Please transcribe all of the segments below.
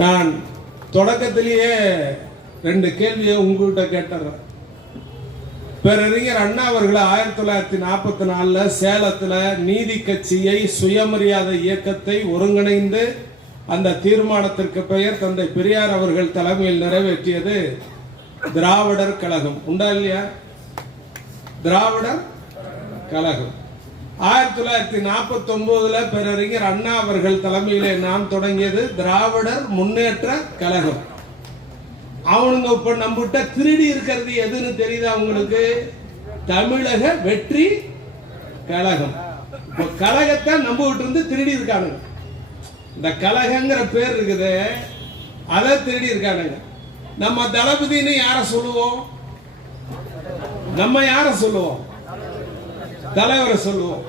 நான் தொடக்கத்திலேயே 2 கேள்வியை உங்ககிட்ட கேட்டுறேன். பேரறிஞர் அண்ணா அவர்கள் 1944 சேலத்தில் நீதி கட்சியை சுயமரியாதை இயக்கத்தை ஒருங்கிணைந்து அந்த தீர்மானத்திற்கு பெயர் தந்தை பெரியார் அவர்கள் தலைமையில் நிறைவேற்றியது திராவிடர் கழகம். உண்டா இல்லையா? திராவிடர் கழகம் 1949 பேரறிஞர் அண்ணா அவர்கள் தலைமையிலே நாம் தொடங்கியது திராவிடர் முன்னேற்ற கழகம். அவனுங்க இப்ப நம்மகிட்ட திருடி இருக்கிறது எதுன்னு தெரியுதா உங்களுக்கு? தமிழக வெற்றி கழகம். இப்ப கழகத்தை நம்பிட்டு இருந்து திருடி இருக்கானுங்க. இந்த கழகங்கிற பேர் இருக்குது, அதை திருடி இருக்கானுங்க. நம்ம தளபதினு யார சொல்லுவோம்? நம்ம யார சொல்லுவோம்? தலைவரை சொல்லுவோம்.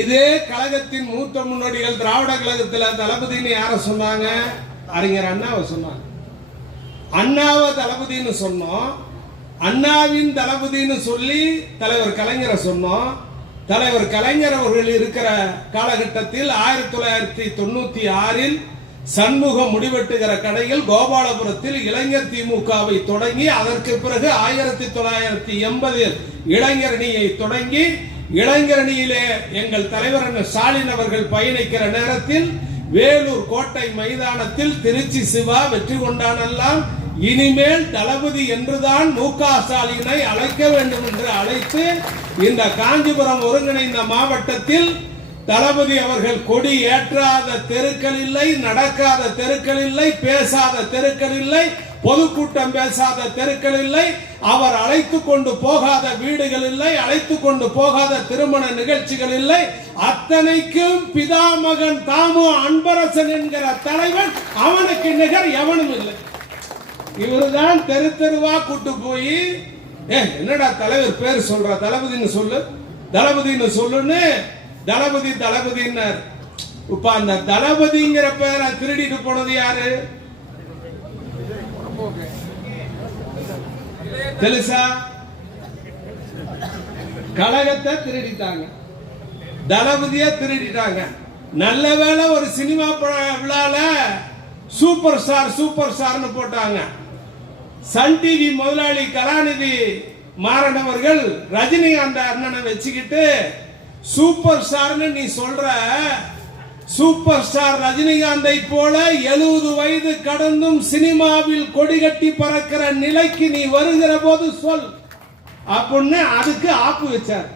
இதே கழகத்தின் மூத்த முன்னோடிகள் திராவிட கழகத்தில் தளபதினு யார சொன்னாங்க? அறிஞர் அண்ணாவை சொன்னாங்க. அண்ணாவை தளபதினு சொன்னோம். அண்ணாவின் தளபதினு சொல்லி தலைவர் கலைஞரை சொன்னோம். தலைவர் கலைஞர் அவர்கள் இருக்கிற காலகட்டத்தில் 1996 சண்முகம் முடிவெட்டுகிற கடையில் கோபாலபுரத்தில் இளைஞர் திமுகவை தொடங்கி அதற்கு பிறகு 1980 இளைஞரணியை தொடங்கி இளைஞரணியிலே எங்கள் தலைவர் ஸ்டாலின் அவர்கள் பயணிக்கிற நேரத்தில் வேலூர் கோட்டை மைதானத்தில் திருச்சி சிவா வெற்றி கொண்டானெல்லாம் இனிமேல் தளபதி என்றுதான் மு.க. ஸ்டாலினை அழைக்க வேண்டும் என்று அழைத்து இந்த காஞ்சிபுரம் ஒருங்கிணைந்த மாவட்டத்தில் தளபதி அவர்கள் கொடி ஏற்றாத தெருக்கள் இல்லை, நடக்காத தெருக்கள் இல்லை, பேசாத தெருக்கள் இல்லை, பொதுக்கூட்டம் பேசாத தெருக்கள் இல்லை, அவர் அழைத்து கொண்டு போகாத வீடுகள் இல்லை, அழைத்து கொண்டு போகாத திருமண நிகழ்ச்சிகள் இல்லை. அத்தனைக்கும் பிதாமகன் தாமு அன்பரசன் என்கிற தலைவன், அவனுக்கு நிகர் எவனும் இல்லை. இவருதான் தெரு தெருவா கூட்டு போய் என்னடா தலைவர் பேர் சொல்ற, தளபதினு சொல்லு, தளபதினு சொல்லுன்னு தளபதி தளபதினார். இப்ப அந்த தளபதிங்கிற பேரை திருடிட்டு போனது யாரு తెలుసா? கழகத்தை திருடிட்டாங்க, தளபதிய திருடிட்டாங்க. நல்ல வேளை ஒரு சினிமா விழால சூப்பர் ஸ்டார் சூப்பர் ஸ்டார்னு போட்டாங்க. சன் டிவி முதலாளி கலாநிதி மாறன் அவர்கள் ரஜினிகாந்த் அண்ணனை வச்சுக்கிட்டு சூப்பர் ஸ்டார்னு நீ சொல்ற, சூப்பர் ஸ்டார் ரஜினிகாந்தை போல 70 வயது கடந்தும் சினிமாவில் கொடி கட்டி பறக்கிற நிலைக்கு நீ வருகிற போது சொல் அப்படின்னு அதுக்கு ஆப்பு வச்சார்.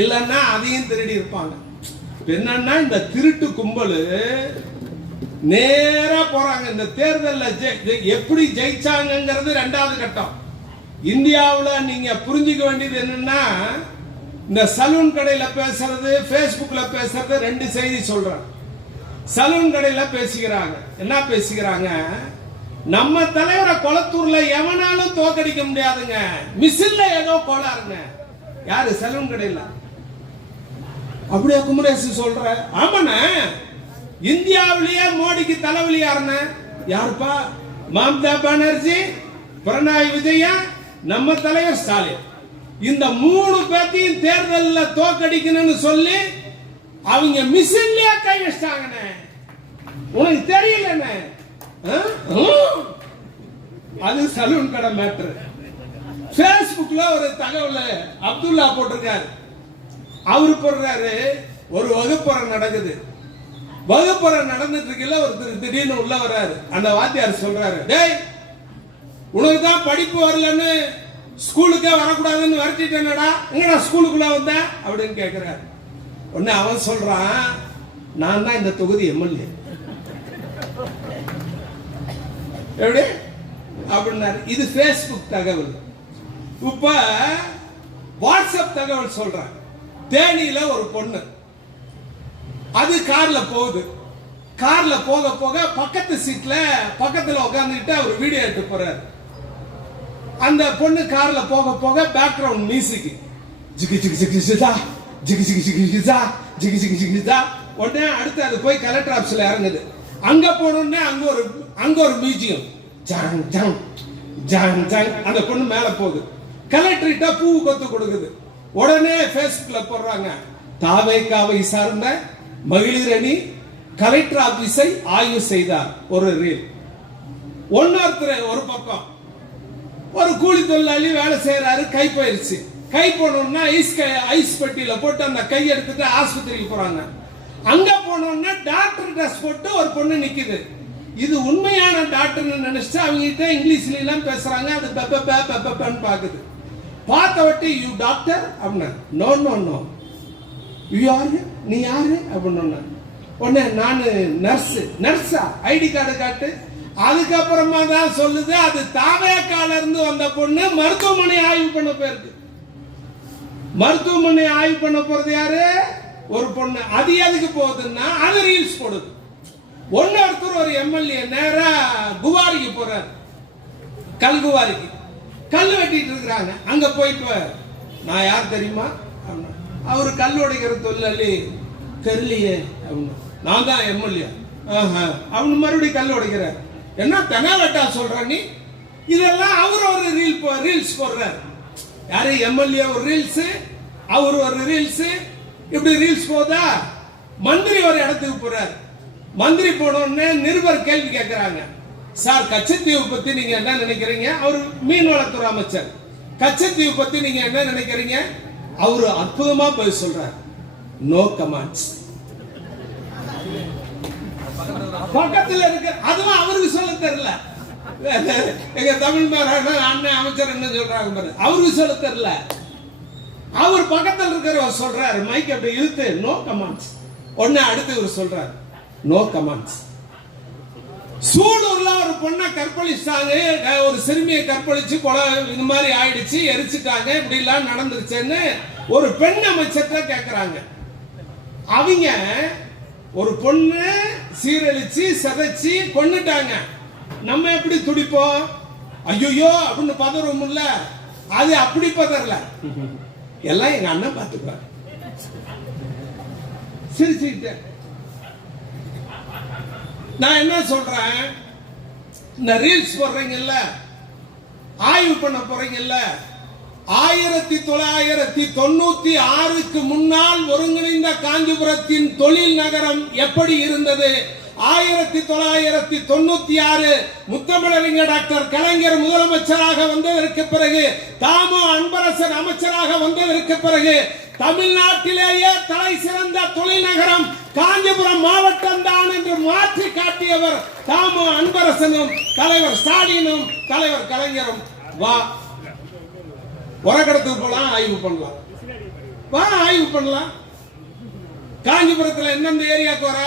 இல்லன்னா அதையும் திருடி இருப்பாங்க. என்னன்னா இந்த திருட்டு கும்பல் நேரா போறாங்க. இந்த தேர்தலில் எப்படி ஜெயிச்சாங்கிறது 2வது கட்டம். இந்தியாவில் நீங்க புரிஞ்சுக்க வேண்டியது என்னன்னா, இந்த சலூன் கடையில பேசுறது, பேஸ்புக்ல பேசுறது 2 செய்தி சொல்றேன். சலூன் கடையில பேசிக்கிறாங்க. என்ன பேசிக்கிறாங்க? நம்ம தலைவரை கொளத்தூர்ல எவனாலும் தோக்கடிக்க முடியாதுங்க, மிசில்ல ஏதோ கோளாறுங்க. யாரு? சலூன் கடையில. அப்படியே குமரேசு சொல்ற? ஆமாண்ண, இந்தியாவிலேயே மோடிக்கு தலைவலி யாருன்னு? யாருப்பா? மம்தா பானர்ஜி, பினராயி விஜயன், நம்ம தலைவர் ஸ்டாலின். இந்த 3 பேத்தையும் தேர்தலில் தோக்கடிக்கணும்னு சொல்லி அவங்க மிஷின்லயே கை வச்சிட்டாங்கண்ணே. உனக்கு தெரியலண்ணே. அது சலூன் கடை மேட்டர். பேஸ்புக்ல ஒரு தகவல் அப்துல்லா போட்டிருக்காரு. அவரு போடுறாரு, ஒரு வகுப்பறை நடக்குது. வகுப்பறை நடந்துட்டு இருக்கல ஒருத்தர் திடீர்னு உள்ள வர்றாரு. அந்த வாத்தியார் சொல்றாரு, டேய் உனக்கு தான் படிப்பு வரலன்னு ஸ்கூலுக்கே வரக்கூடாதுன்னு விரட்டிட்டேனடா, எங்கடா ஸ்கூலுக்குள்ள வந்த அப்படின்னு கேட்கிறாரு. உடனே அவன் சொல்றான், நான் தான் இந்த தொகுதி எம்எல்ஏ. எப்படி அப்படின்னாரு. இது பேஸ்புக் தகவல். இப்ப வாட்ஸ்அப் தகவல் சொல்றேன். தேனியில ஒரு பொண்ணு, அது கார்ல போகுது. கார்ல போக போக பக்கத்து சீட்ல பக்கத்துல உட்கார்ந்துட்டு அவர் வீடியோ எடுத்து போறாரு. அந்த பொண்ணு கார்ல போக போக பேக்ரவுண்ட் மியூசிக் ஜிகி ஜிகி ஜிகி ஜிதா ஜிகி ஜிகி ஜிகி ஜிதா ஜிகி ஜிகி ஜிகி ஜிதா. உடனே அடுத்து அது போய் கலெக்டர் ஆபீஸ்ல இறங்குது. அங்க போனோடனே அங்க ஒரு மியூசியம் ஜாங் ஜாங் ஜாங் ஜாங். அந்த பொண்ணு மேல போகுது. கலெக்டர்கிட்ட பூ கொத்து கொடுக்குது. உடனே பேஸ்புக்ல போடுறாங்க, தாவேகாவை சார்ந்த மகளிர் அணி கலெக்டர் ஆபீஸை ஆய்வு செய்தார். ஒரு ரீல். ஒன்னொருத்தர் ஒரு பக்கம் ஒரு கூலி தொழிலாளி வேலை செய்யறாரு, கை போயிருச்சு. கை போனோம்னா ஐஸ் பெட்டியில போட்டு அந்த கை எடுத்துட்டு ஆஸ்பத்திரிக்கு போறாங்க. அங்க போனோம்னா டாக்டர் ட்ரெஸ் போட்டு ஒரு பொண்ணு நிக்குது. இது உண்மையான டாக்டர்னு நினைச்சு அவங்க கிட்ட இங்கிலீஷ்ல எல்லாம் பேசுறாங்க. அது பெப்பன்னு பாக்குது. பார்த்த வட்டி யூ டாக்டர் அப்படின்னா நோ நோ நோ யூ யாரு, நீ யாரு அப்படின்னு உடனே நான் நர்ஸா ஐடி கார்டு காட்டு. அதுக்கப்புறமா தான் சொல்லுது அது தாவேக்கால இருந்து வந்த பொண்ணு மருத்துவமனை ஆய்வு பண்ண போயிருக்கு. மருத்துவமனை ஆய்வு பண்ண போறது யாரு? ஒரு பொண்ணு. அது எதுக்கு போகுதுன்னா அது ரீல்ஸ் போடுது. ஒன்னொருத்தர் ஒரு எம்எல்ஏ நேரா குவாரிக்கு போறாரு, கல்குவாரிக்கு. கல் வெட்டிட்டு இருக்கிறாங்க. அங்க போயிட்டு நான் யார் தெரியுமா? அவரு கல் உடைக்கிற தொழிலாளி தெரியலையே அப்படின்னு. நான் தான் எம்எல்ஏ. அவனு மறுபடியும் கல் உடைக்கிறார். என்ன தெனாவட்டா சொல்ற நீ? இதெல்லாம் அவர் ஒரு ரீல்ஸ் போடுறாரு. யாரு? எம்எல்ஏ ஒரு ரீல்ஸ், அவர் ஒரு ரீல்ஸ். இப்படி ரீல்ஸ் போதா? மந்திரி ஒரு இடத்துக்கு போறாரு. மந்திரி போனோடனே நிருபர் கேள்வி கேட்கிறாங்க. சார் கச்சத்தீவு பத்தி நீங்க என்ன நினைக்கிறீங்க? அவர் மீன்வளத்துறை அமைச்சர். கச்சத்தீவு பத்தி நீங்க என்ன நினைக்கிறீங்க? அவரு அற்புதமா போய் சொல்றார். No comments. பக்கத்துல இருக்கு. அதுவும் அவருக்கு சொல்ல தெரியல. எங்க தமிழ் அண்ணன் அமைச்சர் என்ன சொல்றாங்க பாரு, அவருக்கு சொல்ல தெரியல. அவர் பக்கத்தில் இருக்கிறவர் சொல்றாரு, மைக் அப்படி இழுத்து நோ கமெண்ட்ஸ். உடனே அடுத்து இவர் சொல்றாரு நோ கமெண்ட்ஸ். சூலூர்ல ஒரு பொண்ணை கற்பழிச்சாங்க. ஒரு சிறுமியை கற்பழிச்சு கொலை இந்த மாதிரி ஆயிடுச்சு, எரிச்சுட்டாங்க, இப்படி எல்லாம் நடந்துருச்சுன்னு ஒரு பெண் அமைச்சர்கிட்ட கேட்கிறாங்க. அவங்க ஒரு பொண்ணு சீரழிச்சு சதைச்சு கொன்னுட்டாங்க. நம்ம எப்படி துடிப்போம்? ஐயோ அப்படின்னு பதறோம்ல. அது அப்படி பதறல. எல்லாம் எங்க அண்ணன் பார்த்துப்பாரு. சிரிச்சுக்கிட்டேன். நான் என்ன சொல்றேன், இந்த ரீல்ஸ் போடுறீங்கல்ல, ஆய்வு பண்ண போறீங்கல்ல, 1996க்கு முன்னால் ஒருங்கிணைந்த காஞ்சிபுரத்தின் தொழில் நகரம் எப்படி இருந்தது? 1996 முத்தமிழறிஞர் டாக்டர் கலைஞர் முதலமைச்சராக வந்ததற்கு பிறகு, தாமோ அன்பரசன் அமைச்சராக வந்ததற்கு பிறகு தமிழ்நாட்டிலேயே தலை சிறந்த தொழில் நகரம் காஞ்சிபுரம் மாவட்டம் தான் என்று மாற்றி காட்டியவர் தாமோ அன்பரசனும் தலைவர் ஸ்டாலினும் தலைவர் கலைஞரும். வா உரக்கடத்துக்கு போலாம், ஆய்வு பண்ணலாம். வா ஆய்வு பண்ணலாம். காஞ்சிபுரத்தில் எந்தெந்த ஏரியாவுக்கு வர?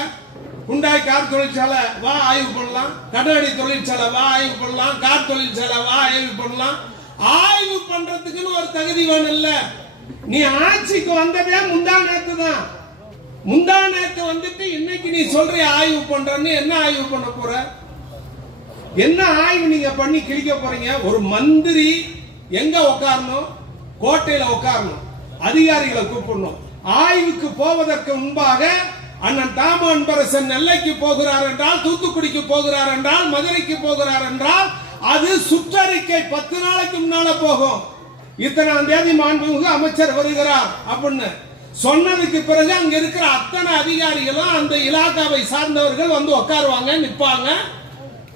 குண்டாய் கார் தொழிற்சாலை, வா ஆய்வு பண்ணலாம். கடலடி தொழிற்சாலை, வா ஆய்வு பண்ணலாம். கார் தொழிற்சாலை, வா ஆய்வு பண்ணலாம். ஆய்வு பண்றதுக்குன்னு ஒரு தகுதி வேணும் இல்ல? நீ ஆட்சிக்கு வந்ததே முந்தா நேத்து தான். முந்தா நேத்து வந்துட்டு இன்னைக்கு நீ சொல்ற ஆய்வு பண்றன்னு என்ன ஆய்வு பண்ண போற? என்ன ஆய்வு நீங்க பண்ணி கிழிக்க போறீங்க? ஒரு மந்திரி எங்க உட்காரணும்? கோட்டையில உட்காரணும். அதிகாரிகளை கூப்பிடணும். ஆய்வுக்கு போவதற்கு முன்பாக அண்ணன் தாமோ அன்பரசன் நெல்லைக்கு போகிறார் என்றால், தூத்துக்குடிக்கு போகிறார் என்றால், மதுரைக்கு போகிறார் என்றால் அது சுற்றறிக்கை 10 நாளைக்கு முன்னால போகும். இத்தனாம் தேதி மாண்புமிகு அமைச்சர் வருகிறார் அப்படின்னு சொன்னதுக்கு பிறகு அங்க இருக்கிற அத்தனை அதிகாரிகளும் அந்த இலாக்காவை சார்ந்தவர்கள் வந்து உட்காருவாங்க, நிப்பாங்க.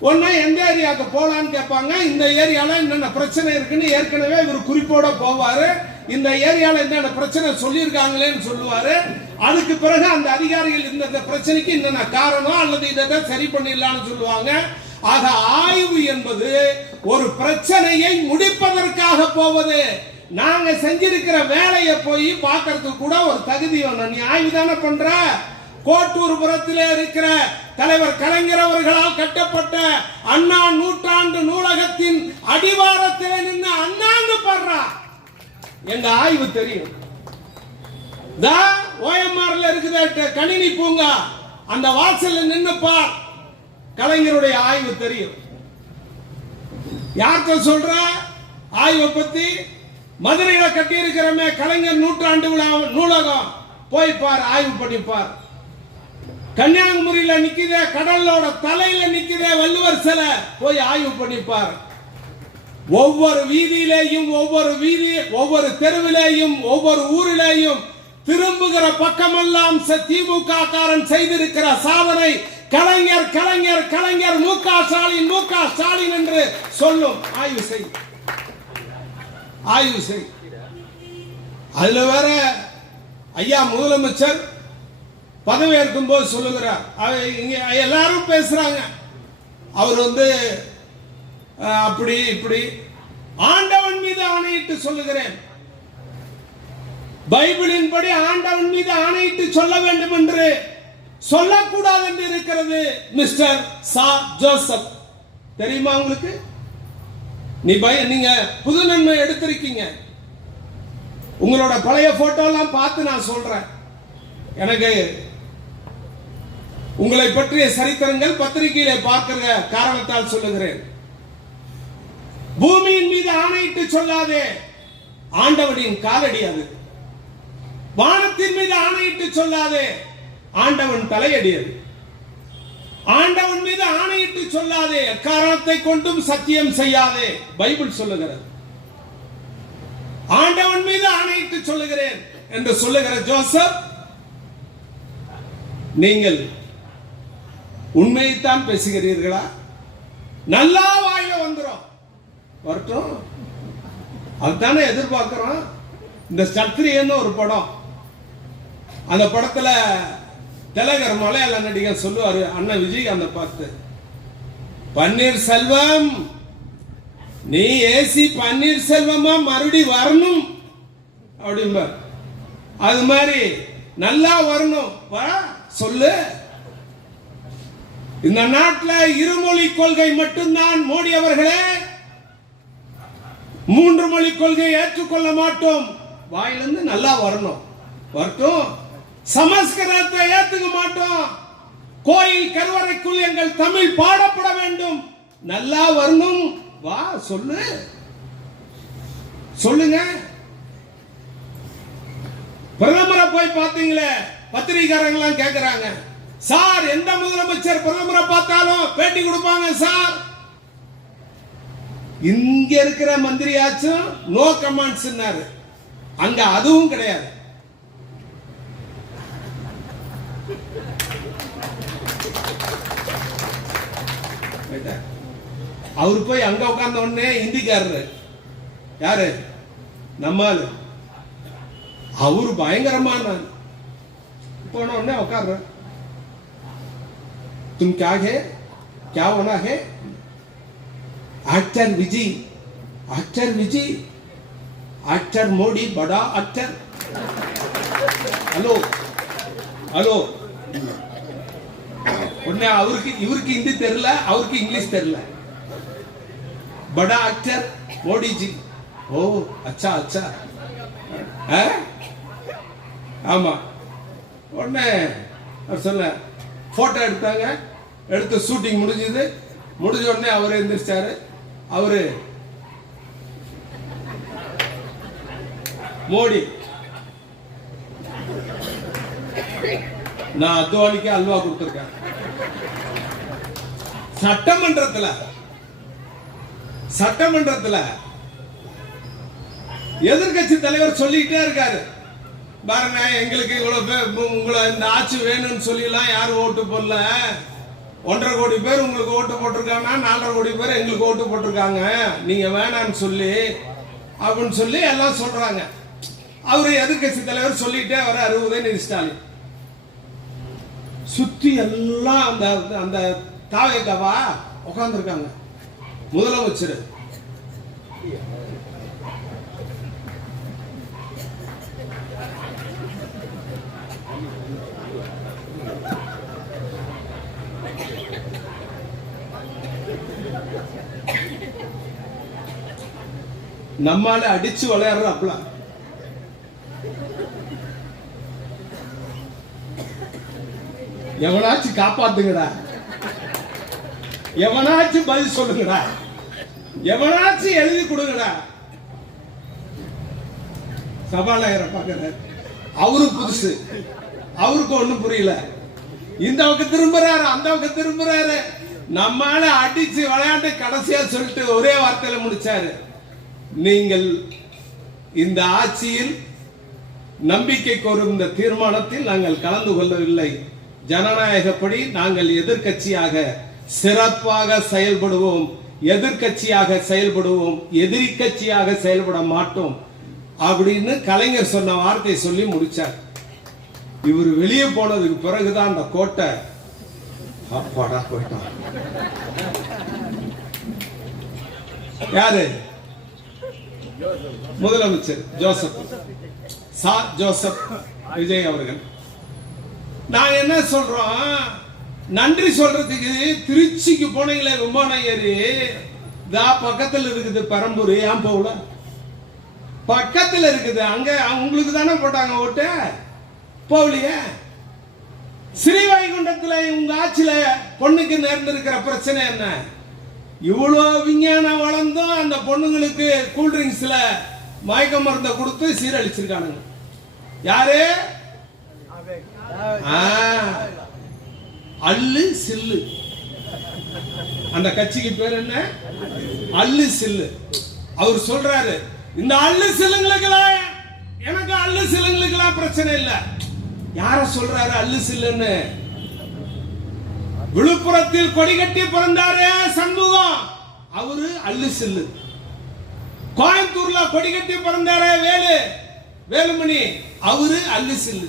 ஒன்னா எந்த ஏரியாவுக்கு போலான்னு கேட்பாங்க. இந்த ஏரியால என்னென்ன பிரச்சனை இருக்குன்னு ஏற்கனவே இவர் குறிப்போட போவாரு. இந்த ஏரியால என்னென்ன பிரச்சனை சொல்லியிருக்காங்களேன்னு சொல்லுவாரு. அதுக்கு பிறகு அந்த அதிகாரிகள் இந்த பிரச்சனைக்கு என்னென்ன காரணம் அல்லது இதை சரி பண்ணிடலாம்னு சொல்லுவாங்க. ஆக ஆய்வு என்பது ஒரு பிரச்சனையை முடிப்பதற்காக போவது. நாங்க செஞ்சிருக்கிற வேலையை போய் பார்க்கறதுக்கு கூட ஒரு தகுதி வேணும். நீ ஆய்வு தானே பண்ற. கோட்டூர்புரத்திலே இருக்கிற தலைவர் கலைஞர் அவர்களால் கட்டப்பட்ட அண்ணா நூற்றாண்டு நூலகத்தின் அடிவாரத்திலே நின்று அண்ணாந்து பாடுறா. எங்க ஆய்வு தெரியும். ஓஎம்ஆர்ல இருக்குது கணினி பூங்கா, அந்த வாசல்ல நின்று பார். கலைஞருடைய ஆய்வு தெரியும். யார்கிட்ட சொல்ற ஆய்வை பத்தி? மதுரையில கட்டி இருக்கிறமே கலைஞர் நூற்றாண்டு நூலகம், போய் பார், ஆய்வு பண்ணி பார். கன்னியாகுமரியில நிக்குதே, கடலோட தலையில நிக்குதே வள்ளுவர் சிலை, போய் ஆய்வு பண்ணி பார். ஒவ்வொரு வீதியிலேயும் ஒவ்வொரு தெருவிலேயும் ஒவ்வொரு ஊரிலேயும் திரும்புகிற பக்கமெல்லாம் திமுக காரன் செய்திருக்கிற சாதனை கலைஞர் கலைஞர் கலைஞர் மு.க.ஸ்டாலின் என்று சொல்லும். ஆய்வு செய். அதுல வேற ஐயா முதலமைச்சர் பதவியேற்கும் போது சொல்லுகிறார், எல்லாரும் பேசுறாங்க, அவர் அப்படி இப்படி. ஆண்டவன் மீது ஆணையிட்டு சொல்லுகிறேன், பைபிளின் படி ஆண்டவன் மீது ஆணையிட்டு சொல்ல வேண்டும் என்று சொல்லக்கூடாது என்று இருக்கிறது. மிஸ்டர் சா ஜோசப் தெரியுமா உங்களுக்கு? நீங்க புது நன்மை எடுத்திருக்கீங்க. உங்களோட பழைய போட்டோ எல்லாம் பார்த்து நான் சொல்றேன். எனக்கு உங்களை பற்றிய சரித்திரங்கள் பத்திரிகையில பார்க்கிற காரணத்தால் சொல்லுகிறேன். பூமியின் மீது ஆணையிட்டு சொல்லாதே, ஆண்டவனின் காலடி அது. வானத்தின் மீது ஆணையிட்டு சொல்லாதே, ஆண்டவன் தலையடி அது. ஆண்டவன் மீது ஆணையிட்டு சொல்லாதே, எக்காரணத்தை கொண்டும் சத்தியம் செய்யாதே, பைபிள் சொல்லுகிறது. ஆண்டவன் மீது ஆணையிட்டு சொல்லுகிறேன் என்று சொல்லுகிற ஜோசப், நீங்கள் உண்மையைத்தான் பேசுகிறீர்களா? நல்லா வாயில வரட்டும், அதுதானே எதிர்பார்க்கிறோம். இந்த சத்திரியன்னு ஒரு படம், அந்த படத்துல திலகர் மலையாள நடிகர் சொல்லுவாரு, அண்ணன் விஜய் அந்த பார்த்து, பன்னீர்செல்வம் நீ ஏசி பன்னீர்செல்வமா மறுபடி வரணும் அப்படிம்பார். அது மாதிரி நல்லா வரணும், சொல்லு. இந்த நாட்டில் இருமொழி கொள்கை மட்டும்தான் மோடி அவர்களே, 3 மொழி கொள்கை ஏற்றுக்கொள்ள மாட்டோம். வாயிலிருந்து நல்லா வரட்டும். சமஸ்கிருதத்தை ஏத்துக்க மாட்டோம். கோயில் கருவறைக்குள் எங்கள் தமிழ் பாடப்பட வேண்டும். நல்லா வரணும். வா சொல்லுங்க. பிரதமரை போய் பார்த்தீங்களே, பத்திரிகையாளர்கள் கேட்கிறாங்க, சார் எந்த முதலமைச்சர் பிரதமரை பார்த்தாலும் பேட்டி கொடுப்பாங்க சார். இங்க இருக்கிற மந்திரியாச்சும் நோ கமெண்ட்ஸ், அங்க அதுவும் கிடையாது. அவரு போய் அங்க உட்கார்ந்த உடனே இந்திக்காரரு யாரு நம்மால், அவரு பயங்கரமான போன உடனே உட்கார்ற, तुम क्या होना है? एक्टर विजय, एक्टर मोदी बड़ा एक्टर. ஹலோ உடனே இவருக்கு ஹிந்தி தெரியல, அவருக்கு இங்கிலீஷ் தெரியல. बड़ा एक्टर मोदी जी. ओ अच्छा. ஆமா. உடனே சொல்ல போட்டோ எடுத்தாங்க. எடுத்து ஷூட்டிங் முடிஞ்ச உடனே அவரே எந்திரிச்சாரு. அவரு மோடி, நான் அத்வானிக்கு அல்வா கொடுத்திருக்கேன். சட்டமன்றத்தில் எதிர்கட்சி தலைவர் சொல்லிட்டே இருக்காரு, பாருங்க எங்களுக்கு இவ்வளவு பேர் உங்களை இந்த ஆட்சி வேணும்னு சொல்லிலாம் யாரும் ஓட்டு போடல. 1.5 கோடி பேர் உங்களுக்கு ஓட்டு போட்டிருக்காங்க, 4.5 கோடி பேர் எங்களுக்கு ஓட்டு போட்டிருக்காங்க, நீங்க வேணான்னு சொல்லி அப்படின்னு சொல்லி எல்லாம் சொல்றாங்க. அவரு எதிர்கட்சி தலைவர் சொல்லிட்டே வர உதயநிதி ஸ்டாலின் சுத்தி எல்லாம் அந்த தாவேக்காவா உட்கார்ந்துருக்காங்க. முதலமைச்சர் நம்மால அடிச்சு விளையாடுறாப்ல. எவனாச்சும் காப்பாத்துங்கடா, எவனாச்சும் பதில் சொல்லுங்கடா, எவனாச்சும் எழுதி கொடுங்கடா. சபாநாயகரை பார்க்கிற அவரு புதுசு, அவருக்கு ஒண்ணும் புரியல. இந்த பக்கம் திரும்புறாரு, அந்த பக்கம் திரும்புறாரு. நம்மால அடிச்சு விளையாண்டு கடைசியா சொல்லிட்டு ஒரே வார்த்தையில முடிச்சாரு, நீங்கள் இந்த ஆட்சியில் நம்பிக்கை கோரும் இந்த தீர்மானத்தில் நாங்கள் கலந்து கொள்ளவில்லை. ஜனநாயகப்படி நாங்கள் எதிர்க்கட்சியாக சிறப்பாக செயல்படுவோம், எதிர்க்கட்சியாக செயல்படுவோம், எதிரி கட்சியாக செயல்பட மாட்டோம் அப்படின்னு கலைஞர் சொன்ன வார்த்தையை சொல்லி முடிச்சார். இவர் வெளியே போனதுக்கு பிறகுதான் அந்த கோட்டை அப்பாடா போயிட்டான். யாரு? முதலமைச்சர் ஜோசப் விஜய் அவர்கள். நான் என்ன சொல்றோம், நன்றி சொல்றதுக்கு திருச்சிக்கு போனீங்களே விமானம் ஏறி, பக்கத்தில் இருக்குது பெரம்பூர், ஏன் போகல? பக்கத்தில் இருக்குது, அங்க உங்களுக்கு தானே போட்டாங்க ஓட்டு, போகலையே. ஸ்ரீவைகுண்டத்தில் உங்க ஆட்சியில பொண்ணுக்கு நேர்ந்திருக்கிற பிரச்சனை என்ன? இவ்வளோ விஞ்ஞானம் வளர்ந்தும் அந்த பொண்ணுங்களுக்கு கூல்ட்ரிங்க்ஸ்ல மயக்க மருந்தை கொடுத்து சீரழிச்சிருக்கானுங்க. யாரு? அல்லு சில்லு. அந்த கட்சிக்கு பேர் என்ன? அல்லு சில்லு. அவர் சொல்றாரு, இந்த அல்லு சில்லுங்களுக்கெல்லாம், எனக்கு அல்லு சில்லுங்களுக்கெல்லாம் பிரச்சனை இல்லை. யார சொல்றாரு அல்லு சில்லுன்னு? விழுப்புரத்தில் கொடி கட்டி பிறந்தாரே சண்முகம், அவரு அல்லு சில்லு. கோயம்புத்தூர்ல கொடி கட்டி பிறந்தாரே வேலுமணி, அவரு அல்லு சில்லு.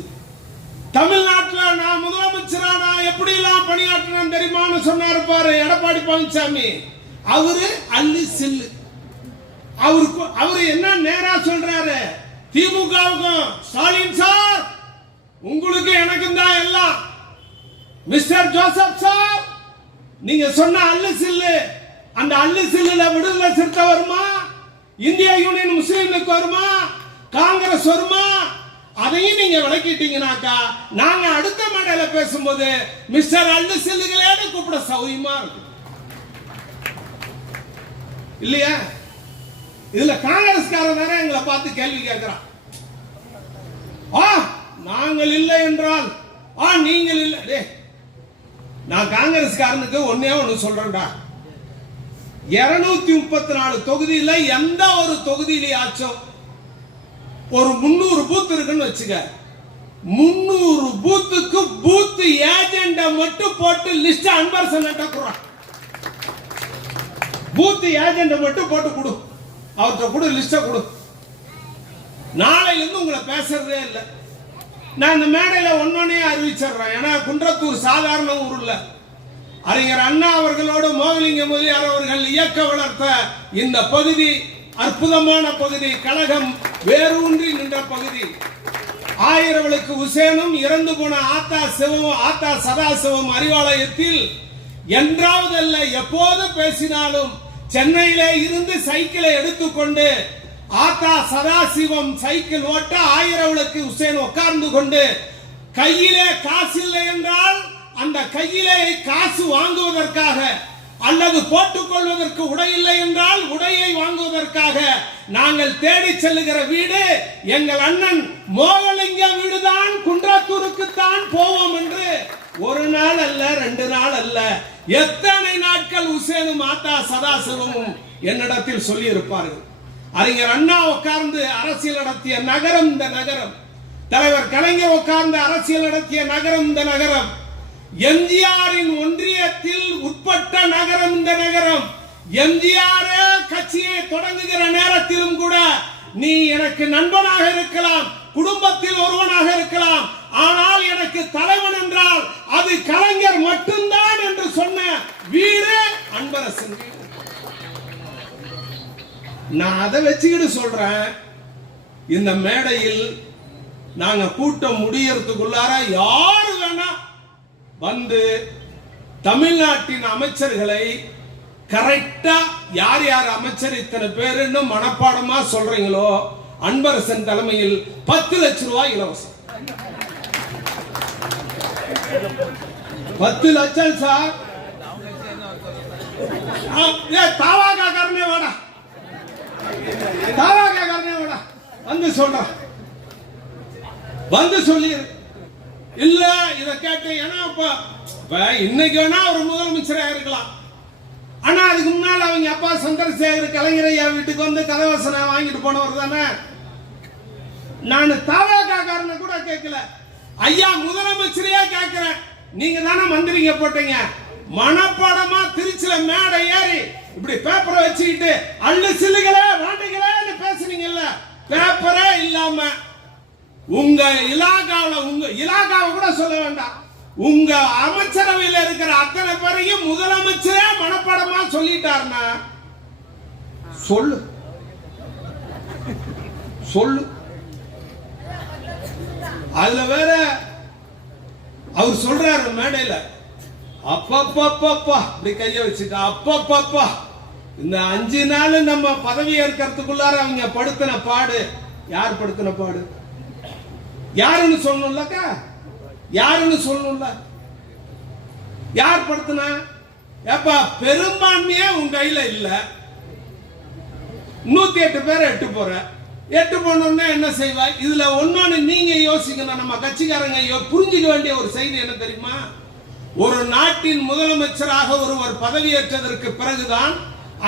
தமிழ்நாட்டில் நான் முதலமைச்சரா நான் எப்படி எல்லாம் பணியாற்றினேன் தெரியுமான்னு சொன்னாரு பாரு எடப்பாடி பழனிசாமி, அவரு அல்லு சில்லு. அவரு என்ன நேரா சொல்றாரு, திமுகவுக்கும் ஸ்டாலின் சார் உங்களுக்கு எனக்கும் தான் எல்லாம். மிஸ்டர் ஜோசப் சார், நீங்க சொன்ன அல்லு சில்லு, அந்த அல்லு சில்லுல விடுதலை சிறுத்தை வருமா, இந்திய யூனியன் முஸ்லீம் லீக் வருமா, காங்கிரஸ் வருமா, அதையும் நீங்க விளக்கிட்டீங்கன்னாக்கா நாங்க அடுத்த மேடையில பேசும்போது மிஸ்டர் அல்லு சில்லுகளேன்னு கூப்பிட சௌரியமா இருக்கு இல்லையா? இதுல காங்கிரஸ்காரன் வேற எங்களை பார்த்து கேள்வி கேட்கிறான். நாங்கள் இல்லை என்றால் நீங்கள் இல்லை. நான் காங்கிரஸ்காரனுக்கு ஒன்னே ஒன்னு சொல்றேன்டா, 234 தொகுதியில எந்த ஒரு தொகுதியிலேயாச்சும் ஒரு 300 பூத் இருக்குன்னு வச்சுக்க, 300 பூத்துக்கு பூத் ஏஜெண்ட மட்டும் போட்டு லிஸ்ட் அன்பரசன் குடுறான். பூத் ஏஜெண்ட மட்டும் போட்டு கொடு, அவர்கிட்ட கொடு, லிஸ்ட கொடு. நாளையில இருந்து உங்களை பேசுறதே இல்லை. நான் இந்த மேடையில ஒன்னொன்னே அறிவிச்சிடுறேன். ஏன்னா குன்றத்தூர் சாதாரண ஊர் இல்ல. அறிஞர் அண்ணா அவர்களோடு மோகலிங்க முதலியார் அவர்கள் இயக்க வளர்த்த இந்த பகுதி அற்புதமான பகுதி, கழகம் வேரூன்றி நின்ற பகுதி. ஆயிரவளுக்கு உசேனும் இறந்து போன ஆத்தா சதாசிவம் அறிவாலயத்தில் என்றாவது அல்ல எப்போது பேசினாலும் சென்னையிலே இருந்து சைக்கிளை எடுத்துக்கொண்டு ஆத்தா சதாசிவம் சைக்கிள் ஓட்ட ஆயிரவளுக்கு உசேன் உட்கார்ந்து கொண்டு கையிலே காசு இல்லை என்றால் அந்த கையிலே காசு வாங்குவதற்காக அல்லது போட்டுக் கொள்வதற்கு உடை இல்லை என்றால் உடையை வாங்குவதற்காக நாங்கள் தேடி செல்லுகிற வீடு எங்கள் அண்ணன் மோகலிங்கம் வீடுதான், குன்றத்தூருக்குத்தான் போவோம் என்று ஒரு நாள் அல்ல 2 நாள் அல்ல எத்தனை நாட்கள் உசேனும் ஆத்தா சதாசிவமும் என்னிடத்தில் சொல்லி இருப்பார்கள். அறிஞர் அண்ணா உட்கார்ந்து அரசியல் நடத்திய நகரம் இந்த நகரம், தலைவர் கலைஞர் உட்கார்ந்து அரசியல் நடத்திய நகரம் இந்த நகரம், எம்ஜிஆரின் ஒன்றியத்தில் உட்பட்ட நகரம் இந்த நகரம். எம்ஜிஆர் கட்சியை தொடங்குகிற நேரத்திலும் கூட நீ எனக்கு நண்பனாக இருக்கலாம், குடும்பத்தில் ஒருவனாக இருக்கலாம், ஆனால் எனக்கு தலைவன் என்றால் அது கலைஞர் மட்டும்தான் என்று சொன்ன வீடு அன்பரசன் வீடு. நான் அதை வச்சுக்கிட்டு சொல்றேன், இந்த மேடையில் நாங்க கூட்டம் முடியறதுக்குள்ளார யாரு வேணா வந்து தமிழ்நாட்டின் அமைச்சர்களை கரெக்டா யார் யார் அமைச்சர் இத்தனை பேருன்னு மனப்பாடமா சொல்றீங்களோ அன்பரசன் தலைமையில் 10 லட்சம் ரூபாய் இலவசம். 10 லட்சம் சார். தாவாக்கா காரனே வாடா, தாவாக்கா காரனே வாடா வந்து சொல்றான், வந்து சொல்லி இல்ல இத கேட்டு. ஏன்னா இப்ப இன்னைக்கு வேணா ஒரு முதலமைச்சராக இருக்கலாம், ஆனா அதுக்கு முன்னால அவங்க அப்பா சந்திரசேகர் கலைஞரையா வீட்டுக்கு வந்து கதவசனம் வாங்கிட்டு போனவர் தானே. நான் தாவேக்காரனை கூட கேட்கல, ஐயா முதலமைச்சரையே கேட்கிறேன். நீங்க தானே மந்திரிங்க போட்டீங்க, மனப்பாடமா திருச்சில மேடை ஏறி இப்படி பேப்பரை வச்சுக்கிட்டு அள்ளு சில்லுகளே வாண்டிகளே பேசுனீங்கல்ல, பேப்பரே இல்லாம உங்க இலாகாவை கூட சொல்ல வேண்டாம், உங்க அமைச்சரவையில் இருக்கிற அத்தனை பேரையும் முதலமைச்சரே மனப்பாடமா சொல்லிட்டாருன்னா சொல்லு சொல்லு. அதுல வேற அவர் சொல்றாரு மேடையில, அப்பப்பப்பா இப்படி கைய வச்சுட்டா, அப்பப்பப்பா இந்த 5 நாள் நம்ம பதவி ஏற்கிறதுக்குள்ளார அவங்க படுத்தின பாடு. யார் படுத்தின பாடு? யாருன்னு சொல்லணும்லக்கா, யாருன்னு சொல்லணும்ல, யார் படுத்தினா? ஏப்பா பெரும்பான்மையே உங்க கையில இல்ல, 108 பேரை 8 போனோம்னா என்ன செய்வாய்? இதுல ஒன்னொன்னு நீங்க யோசிக்கணும், நம்ம கட்சிக்காரங்க புரிஞ்சுக்க வேண்டிய ஒரு செய்தி என்ன தெரியுமா? ஒரு நாட்டின் முதலமைச்சராக ஒருவர் பதவியேற்றதற்கு பிறகுதான்,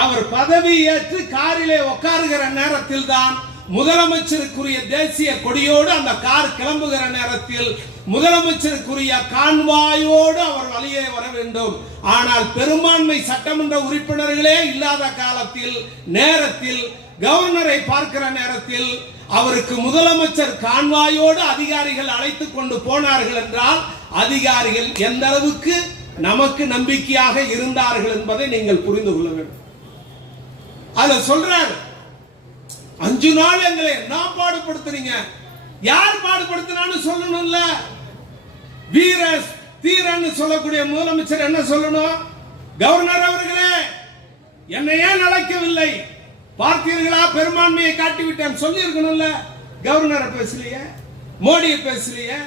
அவர் பதவியேற்று காரிலே உட்காருகிற நேரத்தில் தான் முதலமைச்சருக்குரிய தேசிய கொடியோடு அந்த கார் கிளம்புகிற நேரத்தில் முதலமைச்சருக்குரிய கான்வாயோடு அவர் வழியே வர வேண்டும். ஆனால் பெரும்பான்மை சட்டமன்ற உறுப்பினர்களே இல்லாத காலத்தில் நேரத்தில் கவர்னரை பார்க்கிற நேரத்தில் அவருக்கு முதலமைச்சர் கான்வாயோடு அதிகாரிகள் அழைத்துக் கொண்டு போனார்கள் என்றால் அதிகாரிகள் எந்த அளவுக்கு நமக்கு நம்பிக்கையாக இருந்தார்கள் என்பதை நீங்கள் புரிந்து கொள்ள வேண்டும். அத சொல்றார், 5 நாள் எங்களை என்ன பாடுபடுத்துறீங்க? யார் பாடுபடுத்தினான்னு சொல்லணும்ல. வீர தீரன்னு சொல்லக்கூடிய முதலமைச்சர் என்ன சொல்லணும்? கவர்னர் அவர்களே என்னை ஏன் அழைக்கவில்லை, பார்த்தீர்களா பெரும்பான்மையை காட்டிவிட்டேன் சொல்லி இருக்கணும்ல. கவர்னரை பேசலையே, மோடியை பேசலையே.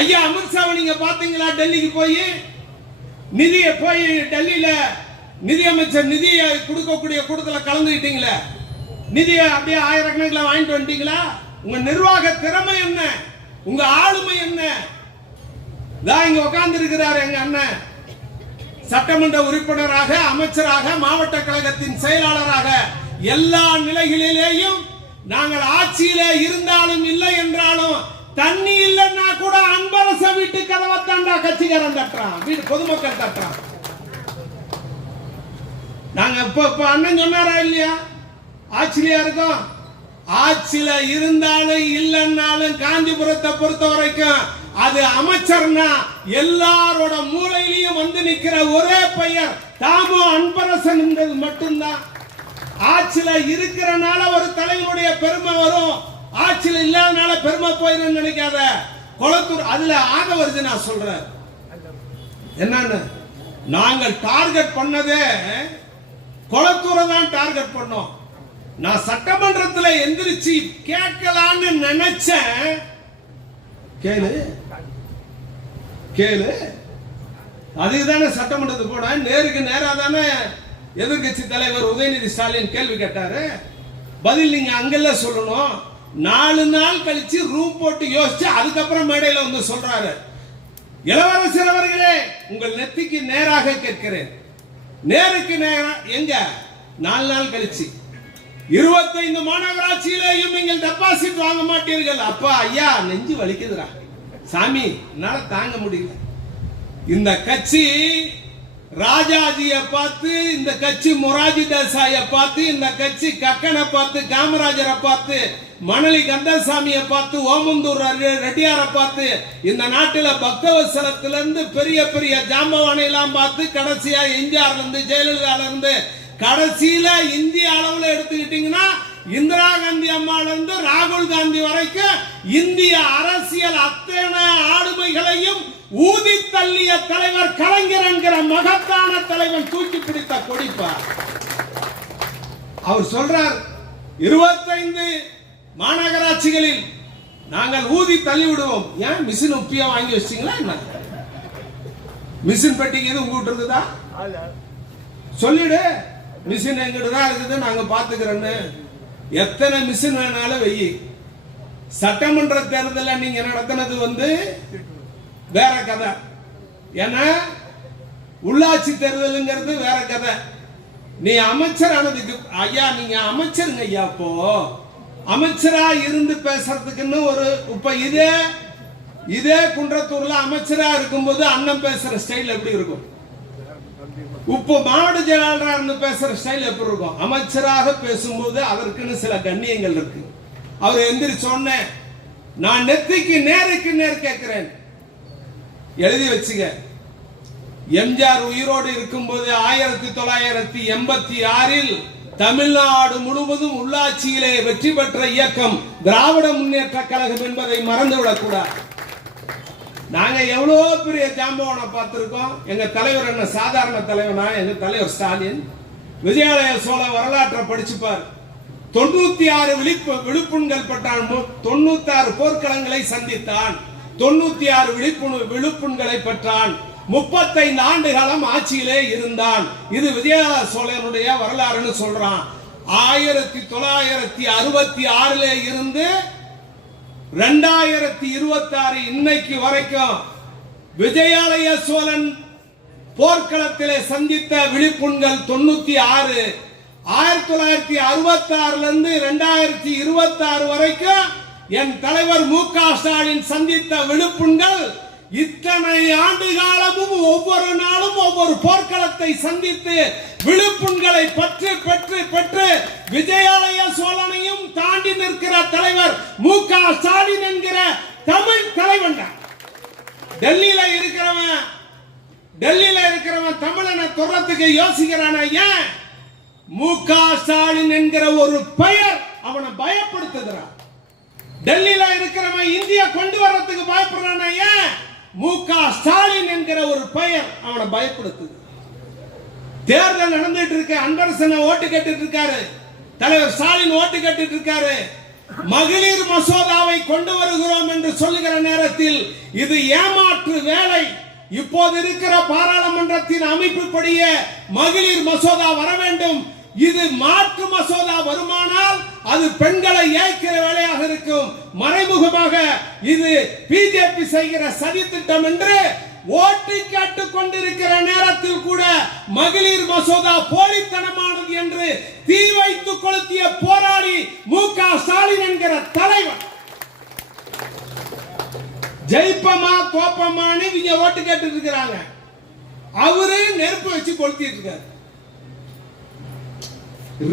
ஐயா அமித்ஷாவை நீங்க பாத்தீங்களா? டெல்லிக்கு போய் நிதியை போய் டெல்லியில நிதியமைச்சர் நிதியை கொடுக்கக்கூடிய கூட்டத்தில் கலந்துக்கிட்டீங்களே, நிதியை அப்படியே ஆயிரக்கணக்கில் வாங்கிட்டு வந்துட்டீங்களா? உங்க நிர்வாக திறமை என்ன, உங்க ஆளுமை என்ன? இங்க உட்கார்ந்து இருக்கிறார் எங்க அண்ணன், சட்டமன்ற உறுப்பினராக, அமைச்சராக, மாவட்ட கழகத்தின் செயலாளராக எல்லா நிலைகளிலேயும் நாங்கள் ஆட்சியில இருந்தாலும் இல்லை என்றாலும் தண்ணி இல்லைன்னா கூட அன்பரச வீட்டு கதவை தாண்டா கட்சிக்காரன் தட்டுறான், வீடு பொதுமக்கள் தட்டுறான். நாங்க இப்ப அண்ணன் சொன்னாரா இல்லையா? ஆட்சியில இருக்கோம், ஆட்சியில இருந்தாலும் இல்லைன்னாலும் காஞ்சிபுரத்தை பொறுத்த வரைக்கும் அது அமைச்சர்னா எல்லாரோட மூளையிலையும் வந்து நிக்கிற ஒரே பெயர் தாமோ அன்பரசன் என்பது மட்டும்தான். ஆட்சியில இருக்கிறனால ஒரு தலைவனுடைய பெருமை வரும், ஆட்சியில இல்லாதனால பெருமை போயிடும் நினைக்காத. கொளத்தூர் அதுல ஆதவர்ஜி நான் சொல்றேன் என்னன்னு, நாங்கள் டார்கெட் பண்ணதே கொளத்தூரை தான் டார்கெட் பண்ணோம். நான் சட்டமன்றத்தில் எந்திரிச்சு கேட்கலான்னு நினைச்சேன். கேளு கேளு, அதுக்குதானே சட்டமன்றத்துக்கு போன நேருக்கு நேரா தானே எதிர்கட்சி தலைவர் உதயநிதி ஸ்டாலின் கேள்வி கேட்டாரு. பதில் நீங்க அங்கெல்ல சொல்லணும். 4 நாள் கழிச்சு ரூம் போட்டு யோசிச்சு அதுக்கப்புறம் மேடையில வந்து சொல்றாரு, இளவரசர் அவர்களே உங்கள் நெத்திக்கு நேராக கேட்கிறேன். நேருக்கு நேரா எங்க? 4 நாள் கழிச்சு 25 மாநகராட்சியிலேயும் நீங்கள் டெபாசிட் வாங்க மாட்டீர்கள். அப்பா ஐயா நெஞ்சு வலிக்குதுரா சாமி, என்னால தாங்க முடியல. இந்த கட்சி ராஜாஜியை பார்த்து, இந்த கட்சி மொராஜி தேசாயை பார்த்து, இந்த கட்சி கக்கனை பார்த்து, காமராஜரை பார்த்து, மணலி கந்தசாமியை பார்த்து, ஓமந்தூர் ரெட்டியாரை பார்த்து, இந்த நாட்டில் பக்தவசலத்திலிருந்து பெரிய பெரிய ஜாம்பவானை எல்லாம் பார்த்து, கடைசியா எம்ஜிஆர்ல இருந்து ஜெயலலிதால இருந்து கடைசியில இந்திய அளவுல எடுத்துக்கிட்டீங்கன்னா இந்திரா காந்தி அம்மால இருந்து ராகுல் காந்தி வரைக்கும் இந்திய அரசியல் அத்தனை ஆளுமைகளையும் ஊதி தள்ளிய தலைவர் கலைஞர் என்கிற மகத்தான தலைவன் தூக்கி பிடித்த கொடிப்பார். அவர் சொல்றார், 25 மாநகராட்சிகளில் நாங்கள் ஊதி தள்ளி விடுவோம். ஏன் மிஷின் உப்பியா வாங்கி வச்சிங்களா என்ன? மிஷின் பெட்டிக்கு எது உங்ககிட்ட இருக்குதா? சொல்லிடு, மிஷின் எங்கிட்ட தான் இருக்குது, நாங்க பாத்துக்கிறோன்னு. எத்தனை மிஷின் வேணாலும் வெயி. சட்டமன்ற தேர்தலில் நீங்க நடத்தினது வேற கதை. ஏன்னா உள்ளாட்சி தேர்தலுங்கிறது வேற கதை. நீ அமைச்சர் ஆனதுக்கு ஐயா, நீங்க அமைச்சருங்க ஐயா. அப்போ அமைச்சரா இருந்து பேசுறதுக்குன்னு ஒரு இப்ப இதே குன்றத்தூர்ல அமைச்சரா இருக்கும்போது அண்ணன் பேசுற ஸ்டைல் எப்படி இருக்கும்? இப்போ மாவட்ட செயலாளரா இருந்து பேசுற ஸ்டைல் எப்படி இருக்கும்? அமைச்சராக பேசும்போது அதற்குன்னு சில கண்ணியங்கள் இருக்கு. அவர் எந்திரிச்சோன்ன நான் நெத்திக்கு நேருக்கு நேர் கேட்கிறேன், எழுதி வச்சுக்க. எம்ஜிஆர் உயிரோடு இருக்கும்போது 1986 தமிழ்நாடு முழுவதும் உள்ளாட்சியிலே வெற்றி பெற்ற இயக்கம் திராவிட முன்னேற்ற கழகம் என்பதை மறந்துவிடக் கூடாது. நாங்க எவ்வளவு பெரிய ஜாம்பவானை பார்த்திருக்கோம். எங்க தலைவர் என்ன சாதாரண தலைவனா? எங்க தலைவர் ஸ்டாலின் விஜயாலய சோழ வரலாற்றை படிச்சுப்பார். 96 விழுப்புண்கள் பெற்றான், 96 போர்க்களங்களை சந்தித்தான், 96 விழுப்புண்களை பெற்றான், 35 ஆண்டு காலம் ஆட்சியிலே இருந்தான். இது விஜயாலய சோழனுடைய வரலாறுன்னு சொல்றான். 1966 இருந்து 2026 இன்னைக்கு வரைக்கும் விஜயாலய சோழன் போர்க்களத்திலே சந்தித்த விழிப்புண்கள் 96. 1966 இருந்து 2026 வரைக்கும் என் தலைவர் மு.க. ஸ்டாலின் சந்தித்த விழிப்புண்கள் இத்தனை ஆண்டு காலமும் ஒவ்வொரு நாளும் ஒவ்வொரு போர்க்களத்தை சந்தித்து விழுப்புண்களை பெற்று பெற்று பெற்று விஜயாலய சோழனையும் தாண்டி நிற்கிற தலைவர் மு.க. ஸ்டாலின் என்கிற தமிழ் தலைவன். டெல்லியில இருக்கிறவன் தமிழனை தொடர்றதுக்கு யோசிக்கிறான. ஏன்? மு.க. ஸ்டாலின் என்கிற ஒரு பெயர் அவனை பயப்படுத்துகிறான். டெல்லியில இருக்கிறவன் இந்தியா கொண்டு வர்றதுக்கு பயப்படுறான. ஏன்? மு.க. ஸ்டாலின் என்கிற ஒரு பெயர் அவனை பயப்படுத்துது. தேர்தல் நடந்துட்டு இருக்கு, அன்பரசனை ஓட்டு கேட்டுட்டு இருக்காரு, தலைவர் ஸ்டாலின் ஓட்டு கேட்டுட்டு இருக்காரு. மகளிர் மசோதாவை கொண்டு வருகிறோம் என்று சொல்லுகிற நேரத்தில் இது ஏமாற்று வேலை. இப்போது இருக்கிற பாராளுமன்றத்தின் அமைப்புப்படியே மகளிர் மசோதா வர வேண்டும். இது மாற்று மசோதா வருமானால் அது பெண்களை ஏய்க்கிற வேலையாக இருக்கும். மறைமுகமாக இது பிஜேபி செய்கிற சதி திட்டம் என்று ஓட்டு கேட்டுக் கொண்டிருக்கிற நேரத்தில் கூட மகளிர் மசோதா போலித்தனமானது என்று தீ வைத்து கொளுத்திய போராளி மு.க. ஸ்டாலின் என்கிற தலைவர். ஜெயிப்பமா தோப்பமான்னு இவங்க ஓட்டு கேட்டு இருக்கிறாங்க. அவரு நெருப்பு வச்சு கொளுத்திட்டு இருக்காரு.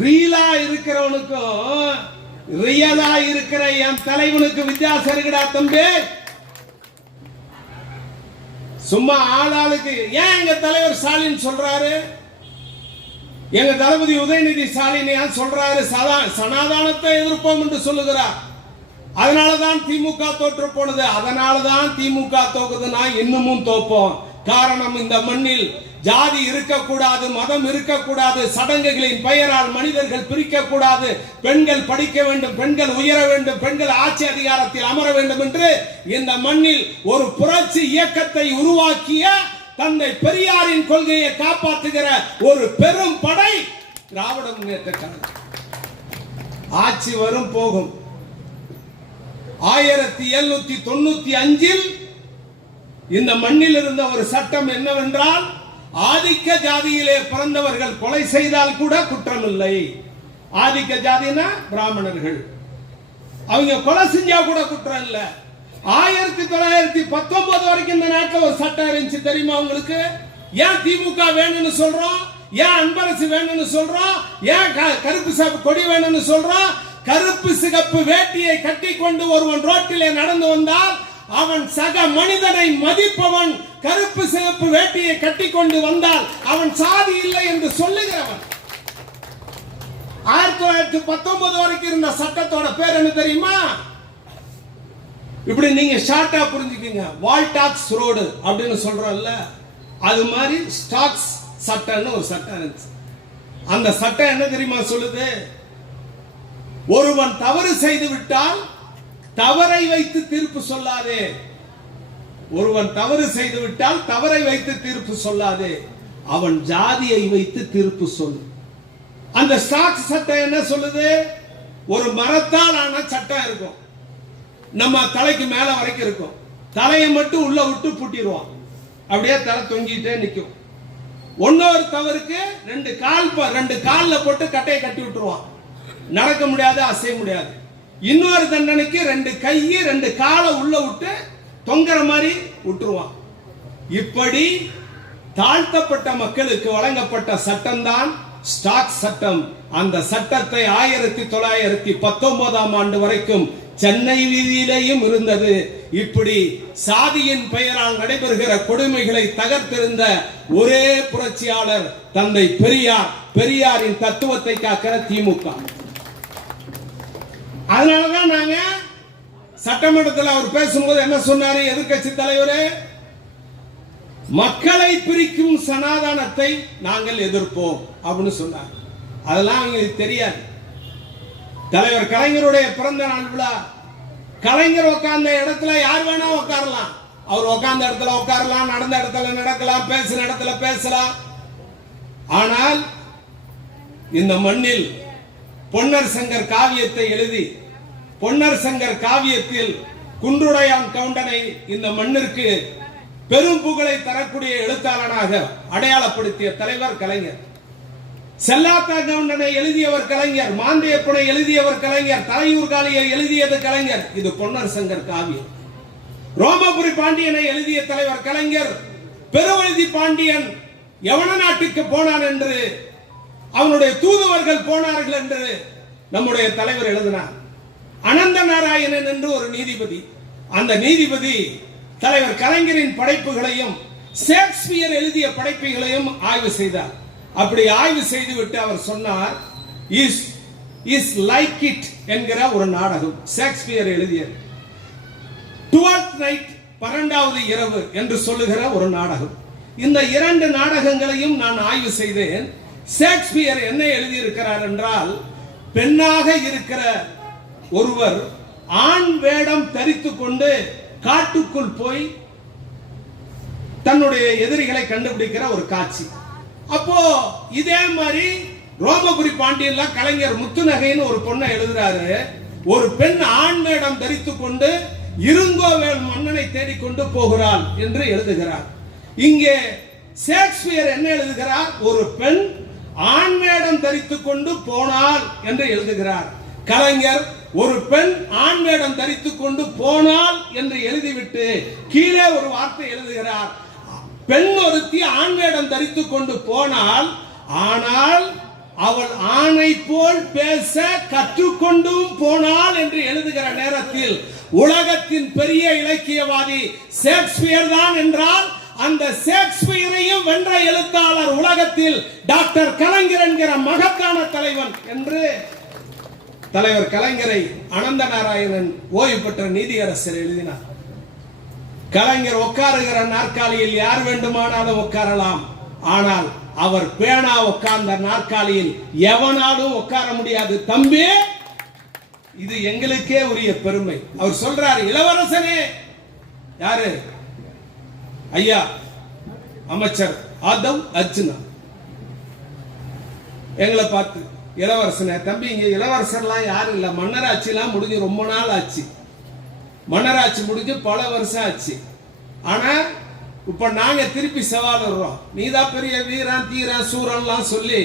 ரீலா இருக்கிறவனுக்கும் ரியலா இருக்கிற என் தலைவனுக்கு வித்தியாசம் இருக்குடா தம்பி. சும்மா ஆளாளுக்கு ஏன் எங்க தலைவர் ஸ்டாலின் சொல்றாரு, எங்க தளபதி உதயநிதி ஸ்டாலின் ஏன் சொல்றாரு சனாதானத்தை எதிர்ப்போம் என்று சொல்லுகிறார். அதனாலதான் திமுக தோற்று போனது. அதனாலதான் திமுக தோக்குதுன்னா இன்னமும் தோப்போம். காரணம், இந்த மண்ணில் ஜாதி இருக்கக்கூடாது, மதம் இருக்கக்கூடாது, சடங்குகளின் பெயரால் மனிதர்கள் பிரிக்கக்கூடாது, பெண்கள் படிக்க வேண்டும், பெண்கள் உயர வேண்டும், பெண்கள் ஆட்சி அதிகாரத்தில் அமர வேண்டும் என்று இந்த மண்ணில் ஒரு புரட்சி இயக்கத்தை உருவாக்கிய தந்தை பெரியாரின் கொள்கையை காப்பாற்றுகிற ஒரு பெரும் படை திராவிட முன்னேற்ற கழகம். ஆட்சி வரும் போகும். 1795 இந்த மண்ணில் இருந்த ஒரு சட்டம் என்னவென்றால், ஆதிக்க ஜாதியிலே பிறந்தவர்கள் கொலை செய்தால் கூட குற்றம் இல்லை. ஆதிக்க ஜாதினா பிராமணர்கள், அவங்க கொலை செஞ்சா கூட குற்றம் இல்லை. 1919 வரைக்கும் இந்த நாட்டில் ஒரு சட்டம் இருந்துச்சு தெரியுமா உங்களுக்கு? ஏன் திமுக வேணும்னு சொல்றோம்? ஏன் அன்பரசு வேணும்னு சொல்றோம்? ஏன் கருப்பு சிவப்பு கொடி வேணும்னு சொல்றோம்? கருப்பு சிகப்பு வேட்டியை கட்டி கொண்டு ஒருவன் ரோட்டிலே நடந்து வந்தால் அவன் சக மனிதனை மதிப்பவன். கருப்பு சிவப்பு வேட்டியை கட்டி கொண்டு வந்தால் அவன் சாதி இல்லை என்று சொல்லுகிறவன். 1919 வரைக்கும் இருந்த சட்டத்தோட பேர் என்ன தெரியுமா? இப்படி நீங்க ஷார்ட்டா புரிஞ்சுக்கீங்க. வால்டாக்ஸ் ரோடு அப்படின்னு சொல்றோம்ல, அது மாதிரி ஸ்டாக்ஸ் சட்டம்னு ஒரு சட்டம் இருந்துச்சு. அந்த சட்டம் என்ன தெரியுமா சொல்லுது? ஒருவன் தவறு செய்து விட்டால் தவறை வைத்து தீர்ப்பு சொல்லாதே. ஒருவன் தவறு செய்து விட்டால் தவறை வைத்து தீர்ப்பு சொல்லாதே, அவன் ஜாதியை வைத்து தீர்ப்பு சொல். அந்த ஸ்டாக்ஸ் சட்டம் என்ன சொல்லுது? ஒரு மரத்தால் ஆன சட்டம் இருக்கும், நம்ம தலைக்கு மேல வரைக்கும் இருக்கும். தலையை மட்டும் உள்ள விட்டு பூட்டிடுவான், அப்படியே தலை தொங்கிட்டே நிற்கும். ஒன்னொரு தவறுக்கு ரெண்டு கால்ல போட்டு கட்டையை கட்டி விட்டுருவான். நடக்க முடியாது, அசைய முடியாது. இன்னொரு தண்டனைக்கு 2 கை 2 காலை உள்ள விட்டு தொங்குற மாதிரி விட்டுருவான். இப்படி தாழ்த்தப்பட்ட மக்களுக்கு வழங்கப்பட்ட சட்டம் தான் ஸ்டாக் சட்டம். அந்த சட்டத்தை 1919ஆம் ஆண்டு வரைக்கும் சென்னை வீதியிலேயும் இருந்தது. இப்படி சாதியின் பெயரால் நடைபெறுகிற கொடுமைகளை தகர்த்திருந்த ஒரே புரட்சியாளர் தந்தை பெரியார். பெரியாரின் தத்துவத்தை காக்கிற திமுக. அதனாலதான் நாங்க சட்டமன்றத்தில் அவர் பேசும்போது என்ன சொன்னாரு? எதிர்க்கட்சி தலைவரே, மக்களை பிரிக்கும் சனாதனத்தை நாங்கள் எதிர்ப்போம் அப்படின்னு சொன்னார். அதெல்லாம் அவங்களுக்கு தெரியாது. தலைவர் கலைஞருடைய பிறந்த நாள் விழா, கலைஞர் உட்கார்ந்த இடத்துல யார் வேணா உட்காரலாம். அவர் உட்கார்ந்த இடத்துல உட்காரலாம், நடந்த இடத்துல நடக்கலாம், பேசின இடத்துல பேசலாம். ஆனால் இந்த மண்ணில் பொன்னர் சங்கர் காவியத்தை எழுதி, பொன்னர் சங்கர் காவியத்தில் குன்றுடையான் கவுண்டனை இந்த மண்ணிற்கு பெரும் புகழை தரக்கூடிய எழுத்தாளனாக அடையாளப்படுத்திய தலைவர் கலைஞர். செல்லாத்தா கவுண்டனை எழுதியவர் கலைஞர், மாந்தியப்பனை எழுதியவர் கலைஞர், தலையூர்காலியை எழுதியது கலைஞர். இது பொன்னர் சங்கர் காவியம். ரோமபுரி பாண்டியனை எழுதிய தலைவர் கலைஞர். பெருவழுதி பாண்டியன் யவன நாட்டுக்கு போனான் என்று, அவனுடைய தூதுவர்கள் போனார்கள் என்று நம்முடைய தலைவர் எழுதினார். அனந்த நாராயணன் என்று ஒரு நீதிபதி, அந்த நீதிபதி தலைவர் கலைஞரின் படைப்புகளையும் ஷேக்ஸ்பியர் எழுதிய படைப்புகளையும் ஆய்வு செய்தார். அப்படி ஆய்வு செய்துவிட்டு அவர் சொன்னார், இஸ் லைக் இட் என்கிற ஒரு நாடகம் ஷேக்ஸ்பியர் எழுதியது. 12th நைட் 12வது இரவு என்று சொல்லுகிற ஒரு நாடகம். இந்த 2 நாடகங்களையும் நான் ஆய்வு செய்தேன். ஷேக்ஸ்பியர் என்ன எழுதியிருக்கிறார் என்றால், பெண்ணாக இருக்கிற ஒருவர் ஆண் வேடம் தரித்துக் கொண்டு காட்டுக்குள் போய் தன்னுடைய எதிரிகளை கண்டுபிடிக்கிற ஒரு காட்சி. அப்போ இதே மாதிரி ரோமபுரி பாண்டியன்ல கலைஞர் முத்துநகைன்னு ஒரு பொண்ணை எழுதுறாரு. ஒரு பெண் ஆண் வேடம் தரித்துக் கொண்டு இருங்கோவேல் மன்னனை தேடிக்கொண்டு போகிறாள் என்று எழுதுகிறார். இங்கே ஷேக்ஸ்பியர் என்ன எழுதுகிறார்? ஒரு பெண் ஆண் வேடம் தரித்துக் கொண்டு போனாள் என்று எழுதுகிறார். கலைஞர் ஒரு பெண் ஆண் வேடம் தரித்துக் கொண்டு போனாள் என்று எழுதிவிட்டு கீழே ஒரு வார்த்தை எழுதுகிறார், பெண் ஒருத்தி ஆண் வேடம் தரித்துக் கொண்டு போனால், ஆனால் அவள் ஆணை போல் பேச கற்றுக்கொண்டும் போனாள் என்று எழுதுகிற நேரத்தில் உலகத்தின் பெரிய இலக்கியவாதி ஷேக்ஸ்பியர் தான் என்றால், அந்த ஷேக்ஸ்பியரையும் வென்ற எழுத்தாளர் உலகத்தில் டாக்டர் கலைஞர் என்கிற மகத்தான தலைவன் என்று தலைவர் கலைஞரை அனந்த நாராயணன் ஓய்வு பெற்ற நீதியரசர் எழுதினார். கலைஞர் உட்காருகிற நாற்காலியில் யார் வேண்டுமானாலும் உட்காரலாம், ஆனால் அவர் பேனா உட்கார்ந்த நாற்காலியில் எவனாலும் உட்கார முடியாது. தம்பி, இது எங்களுக்கே உரிய பெருமை. அவர் சொல்றார், இளவரசனே, யாரு? ஐயா அமைச்சர் ஆதவ் அர்ஜுனா எங்களை பார்த்து, இளவரசனே, தம்பி இங்க இளவரசர்லாம் யாரும் இல்ல, மன்னராட்சிலாம் முடிஞ்சு ரொம்ப நாள் ஆச்சு, மன்னராட்சி முடிஞ்சு பல வருஷம் ஆச்சு. ஆனா இப்ப நாங்க திருப்பி சவால் வர்றோம், நீதான் பெரிய வீரன் தீரன் சூரன்லாம் சொல்லி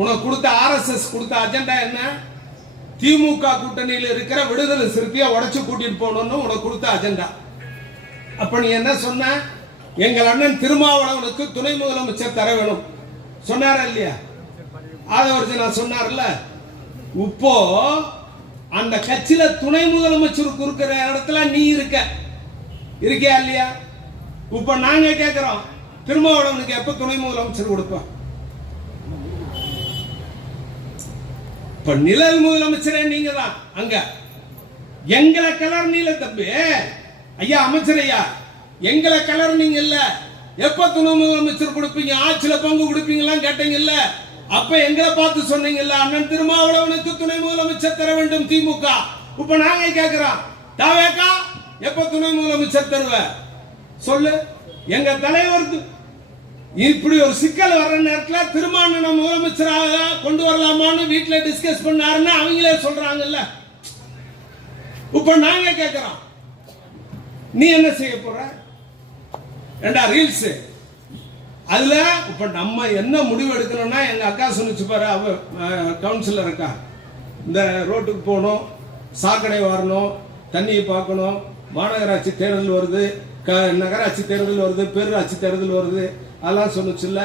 உனக்கு கொடுத்த RSS கொடுத்த அஜெண்டா என்ன? திமுக கூட்டணியில் இருக்கிற விடுதலை சிறுத்தையை உடைச்சு கூட்டிட்டு போகணும்னு உனக்கு கொடுத்த அஜெண்டா. அப்ப நீ என்ன சொன்ன? எங்கள் அண்ணன் திருமாவளவனுக்கு துணை முதலமைச்சர் தர வேணும் சொன்னாரா இல்லையா? ஆதவர்ஜனா சொன்னார்ல. இப்போ அந்த கட்சியில துணை முதலமைச்சருக்கு இருக்கிற இடத்துல நீ இருக்கியா இல்லையா? இப்ப நாங்க கேட்கிறோம், திருமாவளவனுக்கு எப்ப துணை முதலமைச்சர் கொடுப்போம்? இப்ப நிழல் முதலமைச்சரே நீங்க தான். அங்க எங்களை கலர் நீல தம்பி, ஐயா அமைச்சர் ஐயா, எங்களை கலர் நீங்க இல்ல, எப்ப துணை முதலமைச்சர் கொடுப்பீங்க, ஆட்சியில பங்கு கொடுப்பீங்களா கேட்டீங்கல்ல, அப்ப எங்களை பார்த்து சொன்னீங்கல்ல, அண்ணன் திருமாவளவனுக்கு துணை முதலமைச்சர் தர வேண்டும் திமுக. இப்ப நாங்க கேட்கிறோம், தாவேக்கா எப்ப துணை முதலமைச்சர் தருவ சொல்லு. எங்க தலைவருக்கு இப்படி ஒரு சிக்கல் வர்ற நேரத்தில் திருமாவளவனை முதலமைச்சராக கொண்டு வரலாமான்னு வீட்டுல டிஸ்கஸ் பண்ணாருன்னு அவங்களே சொல்றாங்கல்ல. இப்ப நாங்க கேட்கிறோம், நீ என்ன செய்ய போற? ஏண்டா ரீல்ஸ் அதுல இப்ப நம்ம என்ன முடிவு எடுக்கணும்னா, எங்க அக்கா சொன்னிச்சு பாரு, அவ கவுன்சிலர் அக்கா, இந்த ரோட்டுக்கு போகணும், சாக்கடை வரணும், தண்ணியை பார்க்கணும், மாநகராட்சி தேர்தல் வருது, நகராட்சி தேர்தல் வருது, பேரூராட்சி தேர்தல் வருது, அதெல்லாம் சொன்னுச்சுல்ல.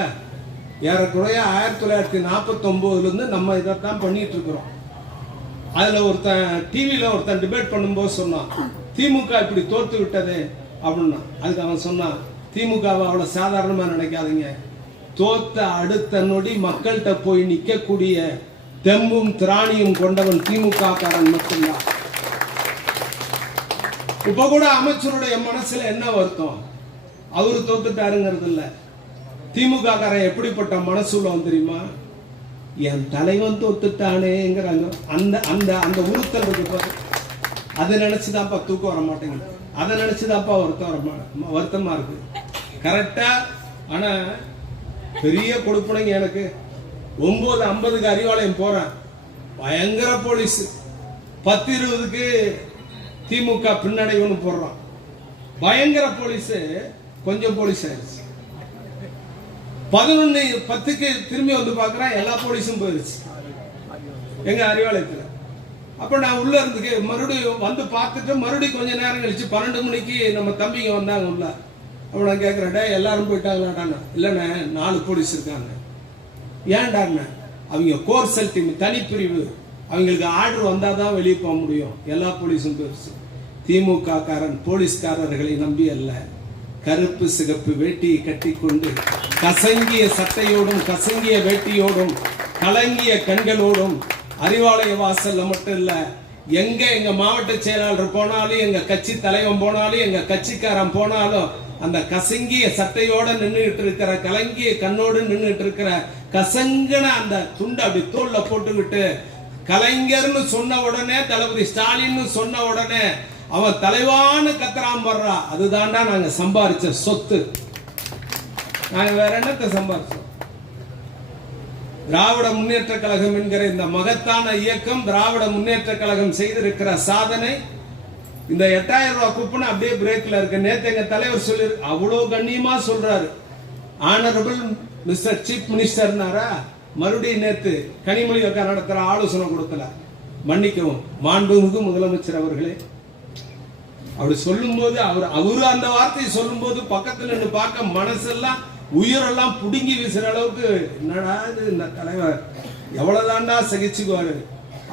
ஏறக்குறைய 1949 நம்ம இதைத்தான் பண்ணிட்டு இருக்கிறோம். அதில் ஒருத்தன் டிவியில் ஒருத்தன் டிபேட் பண்ணும்போது சொன்னான், திமுக இப்படி தோற்று விட்டது அப்படின்னா. அதுக்கு அவன் சொன்னான், திமுகவை அவ்வளோ சாதாரணமாக நினைக்காதீங்க, தோத்த அடுத்த நொடி மக்கள்கிட்ட போய் நிற்கக்கூடிய தெம்பும் திராணியும் கொண்டவன் திமுக காரன் மட்டும்தான். இப்ப கூட அமைச்சருடைய மனசுல என்ன வருத்தம், அவரு தோத்துட்டாருங்கிறது இல்ல, திமுக காரன் எப்படிப்பட்ட மனசு உள்ளவன் தெரியுமா, என் தலைவன் தோத்துட்டானேங்கிறாங்க. அந்த அந்த அந்த உறுத்தல் இருக்கு பாரு, அதை நினைச்சுதான்ப்பா தூக்கம் வர மாட்டேங்குது, அதை நினைச்சுதான்ப்பா வருத்தமா இருக்கு. கரெக்டா. ஆனா பெரிய கொடுப்பனைங்க எனக்கு. 9:50 அறிவாலயம் போறேன், பயங்கர போலீஸ். 10:20 திமுக பின்னடைவுன்னு போடுறான், பயங்கர போலீஸ். கொஞ்சம் போலீஸ் ஆயிடுச்சு. 11:10 திரும்பி வந்து பார்க்குறேன், எல்லா போலீஸும் போயிடுச்சு எங்க அறிவாலயத்தில். அப்ப நான் உள்ள இருந்து மறுபடியும் வந்து பார்த்துட்டு மறுபடியும் கொஞ்ச நேரம் கழிச்சு 12 மணிக்கு நம்ம தம்பிங்க வந்தாங்க உள்ள. அப்ப நான் கேட்கிறேன், எல்லாரும் போயிட்டாங்களாடாண்ணா? இல்லைண்ணே, 4 போலீஸ் இருக்காங்க. ஏன்டாண்ணே? அவங்க கோர்சல் டீம், தனிப்பிரிவு, அவங்களுக்கு ஆர்டர் வந்தால் தான் வெளியே போக முடியும். எல்லா போலீஸும் போயிடுச்சு. திமுக காரன் போலீஸ்காரர்களை நம்பி அல்ல, கருப்பு சிகப்பு வேட்டியை கட்டி கொண்டு கசங்கிய சட்டையோடும் கசங்கிய வேட்டியோடும் கலங்கிய கண்களோடும் அறிவாலய வாசல்ல மட்டும் இல்ல, எங்க மாவட்ட செயலாளர் போனாலும், எங்க கட்சி தலைவன் போனாலும், எங்க கட்சிக்காரன் போனாலும், அந்த கசங்கிய சட்டையோட நின்றுகிட்டு இருக்கிற, கலங்கிய கண்ணோடு நின்றுட்டு இருக்கிற, கசங்கின அந்த துண்டை அப்படி தோல்ல போட்டுக்கிட்டு, கலைஞர்னு சொன்ன உடனே, தளபதி ஸ்டாலின் சொன்ன உடனே அவன் தலைவான்னு கத்தராம வர்றா. அதுதான்டா நாங்க சம்பாதிச்ச சொத்து. நாங்க வேற என்னத்தை சம்பாதிச்சோம்? திராவிட முன்னேற்ற கழகம் என்கிற இந்த மகத்தான இயக்கம், திராவிட முன்னேற்ற கழகம் செய்திருக்கிற சாதனை, இந்த 8000 ரூபாய் கூப்பன் அப்படியே பிரேக்ல இருக்கு. நேத்து எங்க தலைவர் சொல்லி அவ்வளவு கண்ணியமா சொல்றாரு, ஆனரபிள் மிஸ்டர் சீஃப் மினிஸ்டர்னாரா. மறுபடியும் நேத்து கனிமொழி அக்கா நடத்துற ஆலோசனை கொடுக்கல, மன்னிக்கவும் மாண்புமிகு முதலமைச்சர் அவர்களே. அப்படி சொல்லும் போது அவரு அந்த வார்த்தையை சொல்லும் போது பக்கத்துல நின்று பார்க்க மனசெல்லாம் உயிரெல்லாம் புடுங்கி வீசுற அளவுக்கு, என்னடா இது இந்த தலைவர் எவ்வளவுதான்டா சகிச்சுக்குவாரு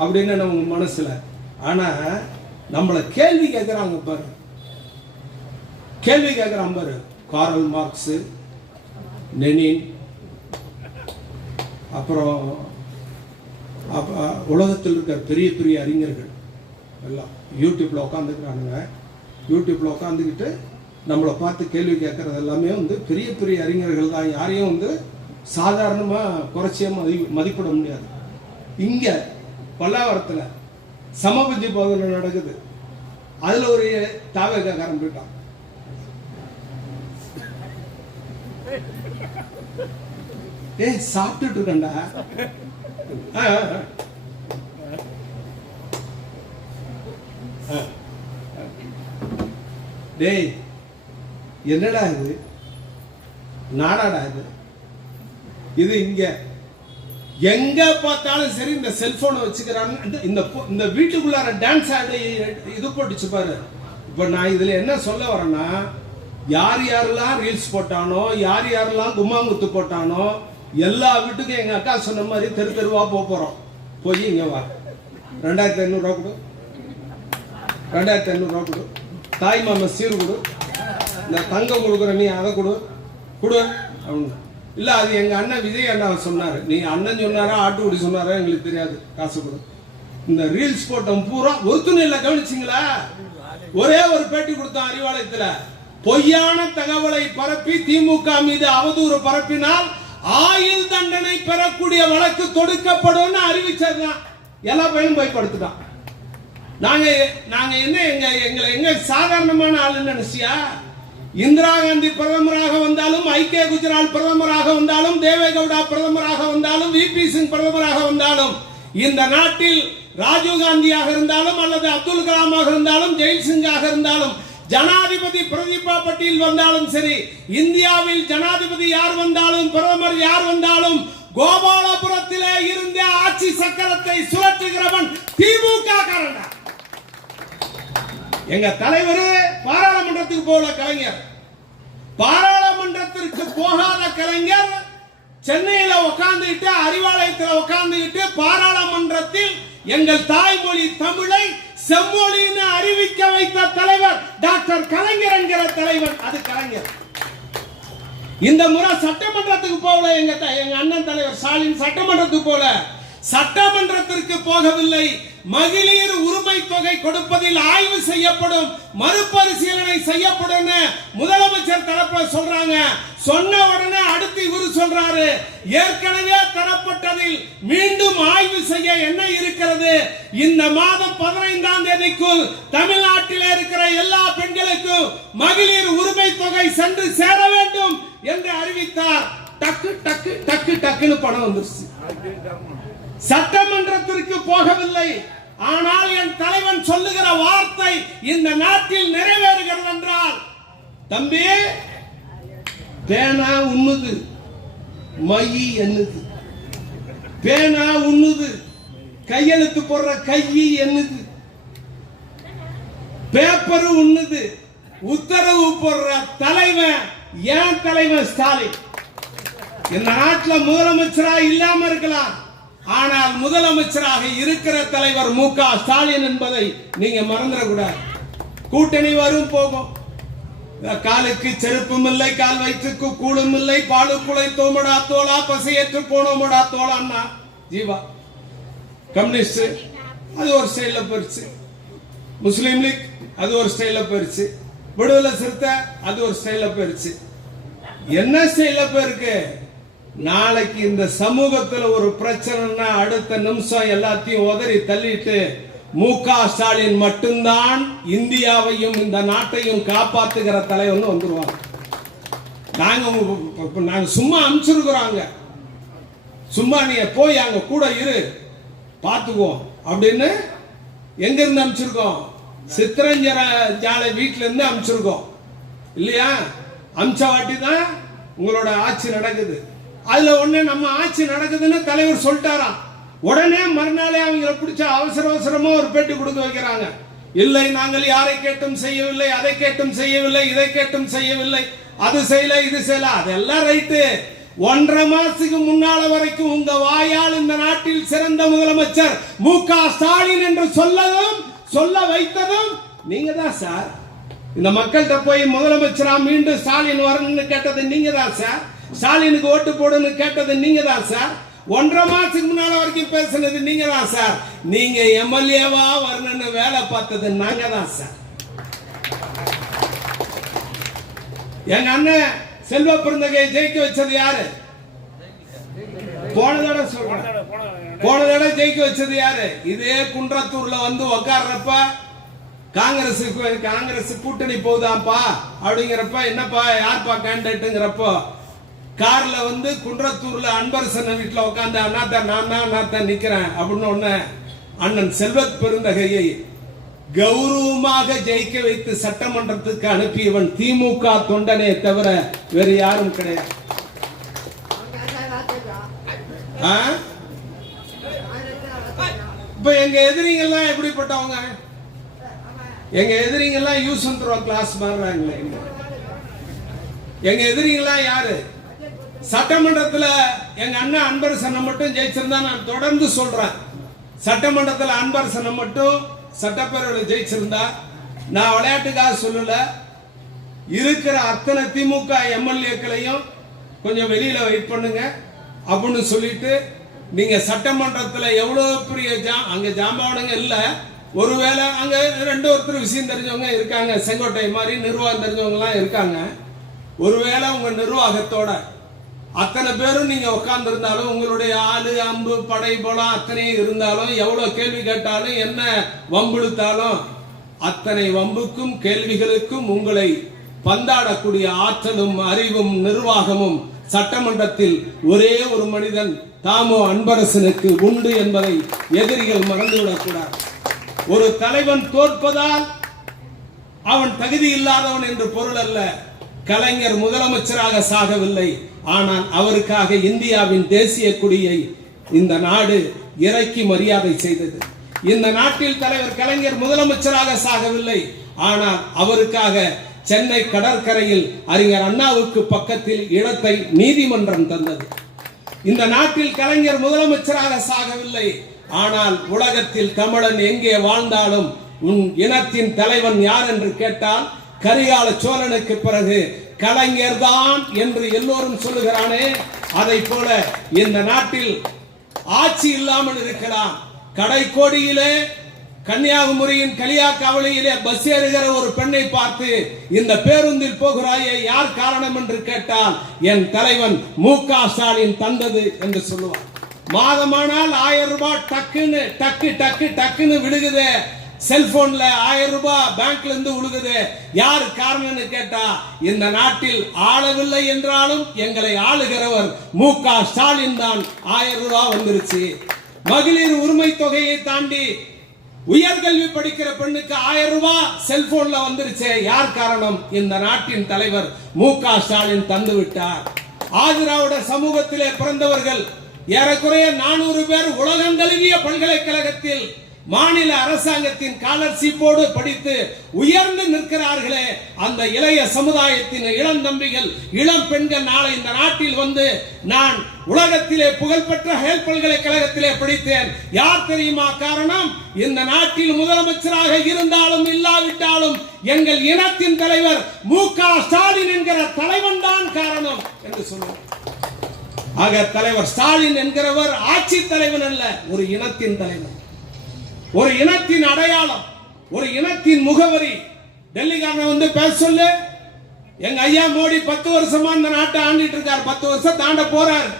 அப்படின்னு நம்ம மனசுல. ஆனா நம்மள கேள்வி கேட்கிறாங்க பாரு, கேள்வி கேட்கிறான் பாரு. காரல் மார்க்ஸ், லெனின், அப்புறம் உலகத்தில் இருக்கிற பெரிய பெரிய அறிஞர்கள் எல்லாம் யூடியூப்ல உட்காந்துக்கிறானுங்க. யூடியூப்ல உட்காந்துக்கிட்டு நம்மளை பார்த்து கேள்வி கேட்கறது எல்லாமே பெரிய பெரிய அறிஞர்கள் தான். யாரையும் சாதாரணமா குறைச்சியா மதிப்பிட முடியாது. இங்க பல்லாவரத்துல சமபந்தி போதனை நடக்குது, அதுல ஒரு தாவேக்காரன் போயிட்டான். சாப்பிட்டுட்டு இருக்கண்டா, டேய் என்னடா இது, நாடாடா இது? இது இங்க எங்க பார்த்தாலும் சரி இந்த செல்போனை வச்சுக்கிறாங்க. இந்த வீட்டுக்குள்ளார டான்ஸ் ஆடி இது போட்டுச்சு பாரு. இப்ப நான் இதுல என்ன சொல்ல வரேன்னா, யார் யாரெல்லாம் ரீல்ஸ் போட்டானோ, யார் யாரெல்லாம் கும்மாங்குத்து போட்டானோ, எல்லா வீட்டுக்கும் எங்க அக்கா சொன்ன மாதிரி தெரு தெருவா போறோம். போய் இங்க வா, 2500 ரூபா கொடு, 2500 ரூபா கொடு, தாய் மாமா சீர் கொடு, இந்த தங்கம் கொடுக்குற நீ அதை கொடு அப்படின்னு. இல்ல அது எங்க அண்ணன் விஜய் அண்ணா சொன்னாரு, நீ அண்ணன் சொன்னாரா ஆட்டுக்குடி சொன்னாரா எங்களுக்கு தெரியாது, காசு கொடு. இந்த ரீல்ஸ் போட்டோம் பூரா ஒரு துணி இல்ல, கவனிச்சிங்களா? ஒரே ஒரு பேட்டி கொடுத்தான் அறிவாலயத்துல, பொய்யான தகவலை பரப்பி திமுக மீது அவதூறு பரப்பினால் ஆயுள் தண்டனை பெறக்கூடிய வழக்கு தொடுக்கப்படும் அறிவிச்சதுதான். எல்லா பையனும் பயன்படுத்திட்டான். நாங்க என்ன எங்க சாதாரணமான ஆளு நினைச்சியா? இந்திரா காந்தி பிரதமராக வந்தாலும், ஐக்கிய குஜராத் பிரதமராக வந்தாலும், தேவேகவுடா பிரதமராக வந்தாலும், விபி சிங் பிரதமராக வந்தாலும், இந்த நாட்டில் ராஜீவ் காந்தியாக இருந்தாலும் அல்லது அப்துல் கலாமாக இருந்தாலும், ஜெயில் சிங்காக இருந்தாலும், ஜனாதிபதி பிரதீபா பட்டீல் வந்தாலும் சரி, இந்தியாவில் ஜனாதிபதி யார் வந்தாலும், பிரதமர் யார் வந்தாலும், கோபாலபுரத்திலே இருந்த ஆட்சி சக்கரத்தை சுழற்றுகிறவன் திமுக காரன். எங்க தலைவர் பாராளுமன்றத்துக்கு போல கலைஞர், பாராளுமன்றத்திற்கு போகாத கலைஞர் சென்னையில உட்கார்ந்துட்டு அறிவாலயத்தில் உட்கார்ந்துட்டு பாராளுமன்றத்தில் எங்கள் தாய்மொழி தமிழை செம்மொழின்னு அறிவிக்க வைத்த தலைவர் டாக்டர் கலைஞர் என்கிற தலைவர். அது கலைஞர். இந்த முறை சட்டமன்றத்துக்கு போகல. எங்க அண்ணன் தலைவர் ஸ்டாலின் சட்டமன்றத்துக்கு போல, சட்டமன்றத்திற்கு போகவில்லை. மகளிர் உரிமை தொகை கொடுப்பதில் ஆய்வு செய்யப்படும், மறுபரிசீலனை செய்யப்படும் முதலமைச்சர் தரப்புல சொல்றாங்க. சொன்ன உடனே அடுத்து இவரு சொல்றாரு, ஏற்கனவே தரப்பட்டதில் மீண்டும் ஆய்வு செய்ய என்ன இருக்கிறது? இந்த மாதம் 15ஆம் தேதிக்குள் தமிழ்நாட்டில் இருக்கிற எல்லா பெண்களுக்கும் மகளிர் உரிமை தொகை சென்று சேர வேண்டும் என்று அறிவித்தார். டக்கு டக்கு டக்கு டக்குன்னு பணம் வந்துருச்சு. சட்டமன்றத்திற்கு போகவில்லை. ஆனால் என் தலைவன் சொல்லுகிற வார்த்தை இந்த நாட்டில் நிறைவேறுகிறது என்றால், தம்பி பேனா உண்ணுது, மையி எண்ணுது. பேனா உண்ணுது, கையெழுத்து போடுற கையி எண்ணுது. பேப்பர் உண்ணுது, உத்தரவு போடுற தலைவன் ஏன் தலைவன் ஸ்டாலின். இந்த நாட்டில் முதலமைச்சரா இல்லாம இருக்கலாம், ஆனால் முதலமைச்சராக இருக்கிற தலைவர் மு.க. ஸ்டாலின் என்பதை நீங்க மறந்துடக்கூடாது. கூட்டணி வரும் போகும். காலுக்கு செருப்பும் இல்லை, கால் வயிற்றுக்கு கூழும் இல்லை, பாலுக்குலை தோமடா தோளா பசையற்று போனோமடா தோளான்னா ஜீவா. கம்யூனிஸ்ட் அது ஒரு ஸ்டைல போயிருச்சு, முஸ்லீம் லீக் அது ஒரு ஸ்டைல போயிருச்சு, விடுதலை சிறுத்தை அது ஒரு ஸ்டைல போயிருச்சு. என்ன ஸ்டைல போயிருக்கு? நாளைக்கு இந்த சமூகத்தில் ஒரு பிரச்சனைனா அடுத்த நிமிஷம் எல்லாத்தையும் உதறி தள்ளிட்டு மு.க. ஸ்டாலின் மட்டும்தான் இந்தியாவையும் இந்த நாட்டையும் காப்பாத்துகிற தலைவர்னு வந்துருவாங்க. நாங்க சும்மா அனுப்பிச்சிருக்கிறோங்க, சும்மா நீ போய் அங்க கூட இரு பார்த்துக்குவோம் அப்படின்னு எங்க இருந்து அனுப்பிச்சிருக்கோம்? சித்திரஞ்சாலை வீட்டுல இருந்து அனுப்பிச்சிருக்கோம் இல்லையா? அம்ச வாட்டி தான் உங்களோட ஆட்சி நடக்குது. அதுல ஒண்ணு நம்ம ஆட்சி நடக்குதுன்னு தலைவர் சொல்லிட்டாராம். உடனே மறுநாளே அவங்களை பிடிச்ச அவசரமா ஒரு பேட்டி கொடுக்க வைக்கிறாங்க. இல்லை, நாங்கள் யாரை கேட்டும் செய்யவில்லை, அதை கேட்டும் செய்யவில்லை, இதை கேட்டும் செய்யவில்லை, அது செய்யல இது செய்யல. அதெல்லாம் ரைட்டு. 1.5 மாசத்துக்கு முன்னால வரைக்கும் உங்க வாயால் இந்த நாட்டில் சிறந்த முதலமைச்சர் மு.க. ஸ்டாலின் என்று சொல்ல வைத்ததும் நீங்க தான் சார். இந்த மக்கள்கிட்ட போய் முதலமைச்சரா மீண்டும் ஸ்டாலின் வரணும்னு கேட்டது நீங்க தான் சார். ஸ்டாலினுக்கு ஓட்டு போடுன்னு கேட்டது நீங்க தான் சார். 1.5 மாசத்துக்கு முன்னால வரைக்கும் பேசுனது நீங்க தான் சார். நீங்க எம்எல்ஏவா வரணும்னு வேலை பார்த்தது நாங்க தான் சார். எங்க அண்ணன் செல்வ பெருந்தகை ஜெயிக்க வச்சது யாரு? போன தடவை ஜெயிக்க வச்சது யாரு? இதே குன்றத்தூர்ல வந்து உட்கார்றப்ப காங்கிரஸ் கூட்டணி போகுதாப்பா அப்படிங்கிறப்ப, என்னப்பா யார்ப்பா கேண்டிடேட்ங்கிறப்போ கார்ல வந்து குன்றத்தூர்ல அன்பரசன் வீட்டுல உட்காந்து அண்ணாத்தான் நிக்கிறேன் அப்படின்னு ஒண்ணு அண்ணன் செல்வ பெருந்தகையை கௌரவமாக ஜெயிக்க வைத்து சட்டமன்றத்துக்கு அனுப்பியவன் திமுக தொண்டனே தவிர வேறு யாரும் கிடையாது. இப்ப எங்க எதிரிங்க எல்லாம் எப்படிப்பட்டவங்க? எங்க எதிரிங்க எல்லாம் யூஸ் அண்ட் த்ரோ கிளாஸ் மாறுறாங்களே. எங்க எதிரிங்க எல்லாம் யாரு? சட்டமன்றத்தில் எங்க அண்ணன் அன்பரசனை மட்டும் ஜெயிச்சிருந்தா, நான் தொடர்ந்து சொல்றேன், சட்டமன்றத்தில் அன்பரசனை மட்டும் சட்டப்பேரவையில் ஜெயிச்சிருந்தா, நான் விளையாட்டுக்காக சொல்லல, இருக்கிற அத்தனை திமுக எம்எல்ஏக்களையும் கொஞ்சம் வெளியில வெயிட் பண்ணுங்க அப்படின்னு சொல்லிட்டு, நீங்க சட்டமன்றத்தில் எவ்வளவு பெரிய அங்க ஜாம்பவானுங்க இல்ல, ஒருவேளை அங்க ஒருத்தர் விஷயம் தெரிஞ்சவங்க இருக்காங்க, செங்கோட்டை மாதிரி நிர்வாகம் தெரிஞ்சவங்க எல்லாம் இருக்காங்க. ஒருவேளை உங்க நிர்வாகத்தோட அத்தனை பேரும் நீங்க உட்கார்ந்து இருந்தாலும், உங்களுடைய ஆளு அம்பு படை போலாம் அத்தனையும் இருந்தாலும், எவ்வளவு கேள்வி கேட்டாலும், என்ன வம்புழுத்தாலும், அத்தனை வம்புக்கும் கேள்விகளுக்கும் உங்களை பந்தாடக்கூடிய ஆற்றலும் அறிவும் நிர்வாகமும் சட்டமன்றத்தில் ஒரே ஒரு மனிதன் தாமோ அன்பரசனுக்கு உண்டு என்பதை எதிரிகள் மறந்துவிடக்கூடாது. ஒரு தலைவன் தோற்பதால் அவன் தகுதி இல்லாதவன் என்று பொருள் அல்ல. கலைஞர் முதலமைச்சராக சாகவில்லை, ஆனால் அவருக்காக இந்தியாவின் தேசிய கொடியை இந்த நாடு இறக்கி மரியாதை செய்தது. இந்த நாட்டில் தலைவர் கலைஞர் முதலமைச்சராக சாகவில்லை, ஆனால் அவருக்காக சென்னை கடற்கரையில் அறிஞர் அண்ணாவுக்கு பக்கத்தில் இடத்தை நீதிமன்றம் தந்தது. இந்த நாட்டில் கலைஞர் முதலமைச்சராக சாகவில்லை. ஆனால் உலகத்தில் தமிழன் எங்கே வாழ்ந்தாலும் உன் இனத்தின் தலைவன் யார் என்று கேட்டால் கரிகால சோழனுக்கு பிறகு கலைஞர் தான் என்று எல்லோரும் சொல்லுகிறானே, அதை போல இந்த நாட்டில் ஆட்சி இல்லாமல் இருக்கலாம். கடைக்கோடியிலே கன்னியாகுமரியின் கலியாக்காவளியிலே பஸ் ஏறுகிற ஒரு பெண்ணை பார்த்து இந்த பேருந்தில் போகிறாயே யார் காரணம் என்று கேட்டால் என் தலைவன் மு.க. ஸ்டாலின் தந்தது என்று சொல்லுவார். மாதமானால் 1000 ரூபாய் டக்குன்னு டக்குன்னு விழுகுது. செல்போன்ல 1000 ரூபாய் பேங்க்ல இருந்து விழுகுது. யார் காரணம்னு கேட்டா இந்த நாட்டில் ஆளவில்லை என்றாலும் எங்களை ஆளுகிறவர் மு.க. ஸ்டாலின் தான். 1000 ரூபாய் வந்துருச்சு. மகளிர் உரிமை தொகையை தாண்டி உயர்கல்வி படிக்கிற பெண்ணுக்கு 1000 ரூபாய் செல்போன்ல வந்துருச்சு. யார் காரணம்? இந்த நாட்டின் தலைவர் மு.க. ஸ்டாலின் தந்து விட்டார். ஆதிராவிட சமூகத்திலே பிறந்தவர்கள் ஏறக்குறைய 400 பேர் உலகந்தழுவிய பல்கலைக்கழகத்தில் மாநில அரசாங்கத்தின் ஸ்காலர்ஷிப்போடு படித்து உயர்ந்து நிற்கிறார்களே, அந்த இளைய சமுதாயத்தின் இளம் தம்பிகள் இளம் பெண்கள் நாளை இந்த நாட்டில் வந்து நான் உலகத்திலே புகழ்பெற்ற ஹேல் பல்கலைக்கழகத்திலே படித்தேன். யார் தெரியுமா காரணம்? இந்த நாட்டில் முதலமைச்சராக இருந்தாலும் இல்லாவிட்டாலும் எங்கள் இனத்தின் தலைவர் மு.க. ஸ்டாலின் என்கிற தலைவன் தான் காரணம் என்று சொல்லுவார். ஆக தலைவர் ஸ்டாலின் என்கிறவர் ஆட்சி தலைவன் அல்ல, ஒரு இனத்தின் தலைவர், ஒரு இனத்தின் அடையாளம், ஒரு இனத்தின் முகவரி. டெல்லிக்காரன் வந்து பேச சொல்லு, எங்க ஐயா மோடி 10 வருஷமா இந்த நாட்டை ஆண்டிட்டு இருக்கார், 10 வருஷம் தாண்ட போறார்.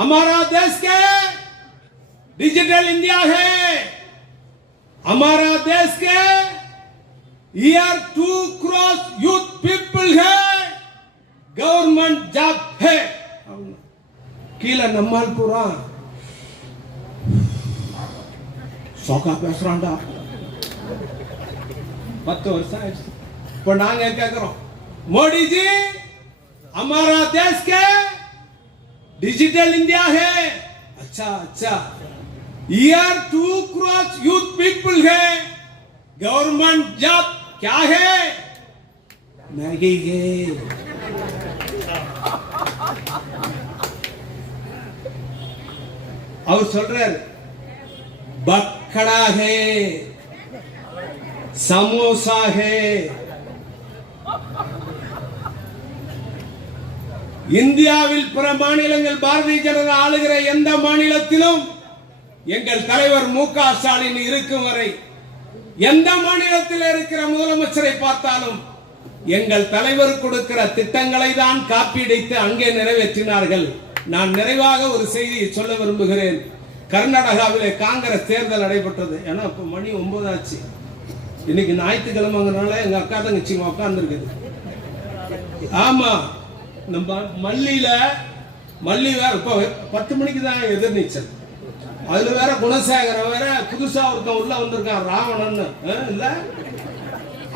हमारा देश के डिजिटल इंडिया है, हमारा देश के ईयर 2 crore यूथ पीपल है, गवर्नमेंट जॉब है. கீழே நம்மால் பூரா சோகா பேசுறான்டா. 10 வருஷம் ஆயிடுச்சு. இப்போ நாங்க கேட்கிறோம், மோடி जी हमारा देश के डिजिटल इंडिया है. अच्छा ईयर 2 crore यूथ पीपल है, गवर्नमेंट जॉब क्या है? नहीं है. அவர் சொல்றார், பக்கடா है, समोसा है. இந்தியாவில் பிற மாநிலங்கள் பாரதிய ஜனதா ஆளுகிற எந்த மாநிலத்திலும் எங்கள் தலைவர் மு.க. ஸ்டாலின் இருக்கும் வரை எந்த மாநிலத்தில் இருக்கிற முதலமைச்சரை பார்த்தாலும் எங்கள் தலைவர் கொடுக்கிற திட்டங்களை தான் காப்பீடித்து அங்கே நிறைவேற்றினார்கள். நான் நிறைவாக ஒரு செய்தியை சொல்ல விரும்புகிறேன். கர்நாடகாவிலே காங்கிரஸ் தேர்தல் நடைபெற்றது. ஏன்னா இப்ப மணி 9 ஆச்சு. இன்னைக்கு ஞாயிற்றுக்கிழமைங்கிறனால எங்க அக்கா தங்கச்சி உட்கார்ந்து இருக்குது. ஆமா, நம்ம மல்லி வேற இப்ப 10 மணிக்கு தான் எதிர்நீச்சல். அதுல வேற குணசேகரன் வேற புதுசா ஒருத்தன் உள்ள வந்திருக்கான், ராவணன் இல்ல,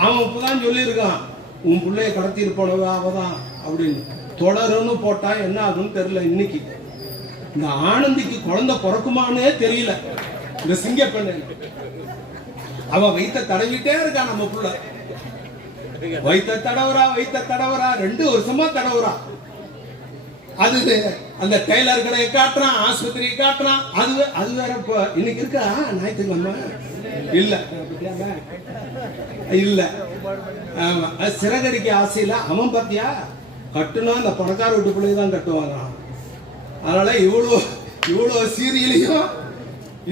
அவன் இப்பதான் சொல்லியிருக்கான், உன் பிள்ளைய கடத்திட்டு போனவ அவதான் அப்படின்னு. தொடருன்னு போட்டா என்ன ஆகும்னு தெரியல. இன்னைக்கு இந்த ஆனந்திக்கு குழந்தை பிறக்குமானே தெரியல. இந்த சிங்க பெண்ணு அவ வைத்த தடவிட்டே இருக்கா. நம்ம புள்ள வைத்த தடவுரா 2 வருஷமா தடவுரா. அது அந்த டெய்லர் கடையை காட்டுறான், ஆஸ்பத்திரியை காட்டுறான். அது வேற இன்னைக்கு இருக்கா ஞாயிற்றுக்கிழமை இல்ல. ஆமா, சிறகடிக்க ஆசையில அவன் பாத்தியா கட்டுனா அந்த பணக்கார வீட்டு பிள்ளைய தான் கட்டுவாங்க. அதனால இவ்வளவு சீரியலையும்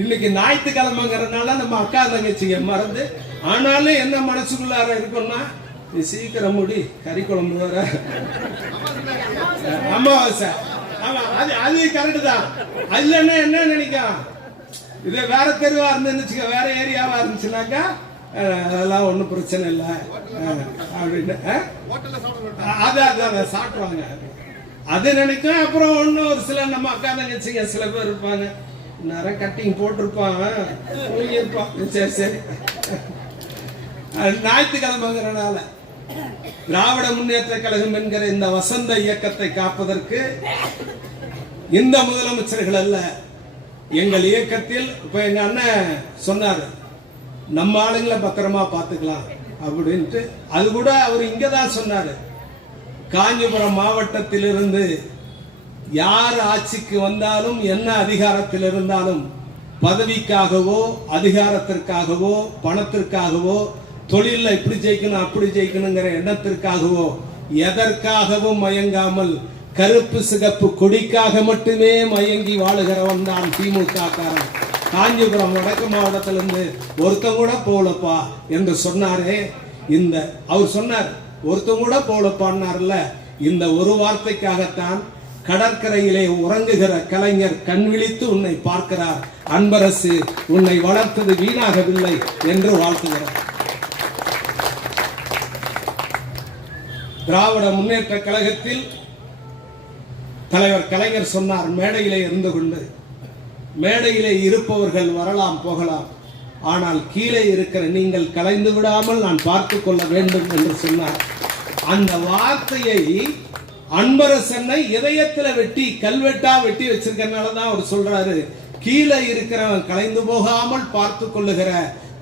இன்னைக்கு ஞாயிற்றுக்கிழமைங்கிறதுனால நம்ம அக்கா தங்கச்சிங்க மறந்து, ஆனாலும் என்ன மனசுக்குள்ளார இருக்கும்னா, நீ சீக்கிரம் முடி, கறி குழம்பு வேற அமாவாசை. ஆமா, அது கரெக்ட் தான். அதுல என்ன நினைக்கும், இது வேற தெருவா இருந்துச்சு, வேற ஏரியாவா இருந்துச்சுனாக்கா அதெல்லாம் ஒன்றும் பிரச்சனை இல்லை அப்படின்னு அதான் சாப்பிடுவாங்க. அது நினைக்கும். அப்புறம் ஒன்று ஒரு சில நம்ம அக்கா தங்கச்சிங்க சில பேர் இருப்பாங்க, நிறைய கட்டிங் போட்டிருப்பான், இருப்பான். சரி ஞாயிற்றுக்கிழமைங்கிறனால திராவிட முன்னேற்ற கழகம் என்கிற இந்த வசந்த இயக்கத்தை காப்பதற்கு இந்த முதலமைச்சர்கள் அல்ல, எங்கள் இயக்கத்தில் இப்ப எங்க அண்ணன் சொன்னாரு, நம்ம ஆளுங்களை பத்திரமா பார்த்துக்கலாம், அப்படின்ட்டு அது கூட அவர் இங்க தான் சொன்னாரு. காஞ்சிபுரம் மாவட்டத்திலிருந்து யார் ஆட்சிக்கு வந்தாலும் என்ன அதிகாரத்தில் இருந்தாலும் பதவிக்காகவோ அதிகாரத்திற்காகவோ பணத்திற்காகவோ தொழிலில் இப்படி ஜெயிக்கணும் அப்படி ஜெயிக்கணுங்கிற எண்ணத்திற்காகவோ எதற்காகவும் மயங்காமல் கருப்பு சிகப்பு கொடிக்காக மட்டுமே மயங்கி வாழுகிறவன் தான் திமுக காரன். காஞ்சிபுரம் வடக்கு மாவட்டத்திலிருந்து ஒருத்தன் கூட போலப்பா என்று சொன்னாரே, இந்த அவர் சொன்னார் ஒருத்தன் கூட போலப்பான்னார்ல, இந்த ஒரு வார்த்தைக்காகத்தான் கடற்கரையிலே உறங்குகிற கலைஞர் கண் விழித்து உன்னை பார்க்கிறார். அன்பரசு, உன்னை வளர்த்தது வீணாகவில்லை என்று வாழ்த்துகிறார். திராவிட முன்னேற்ற கழகத்தில் தலைவர் கலைஞர் சொன்னார், மேடையிலே இருந்து கொண்டு, மேடையிலே இருப்பவர்கள் வரலாம் போகலாம், ஆனால் கீழே இருக்கிற நீங்கள் கலைந்து விடாமல் நான் பார்த்து கொள்ள வேண்டும் என்று சொன்னார். அந்த வார்த்தையை அன்பரசனை இதயத்தில் வெட்டி கல்வெட்டா வெட்டி வச்சிருக்கிறதுனால தான் அவர் சொல்றாரு, கீழே இருக்கிறவன் கலைந்து போகாமல் பார்த்து கொள்ளுகிற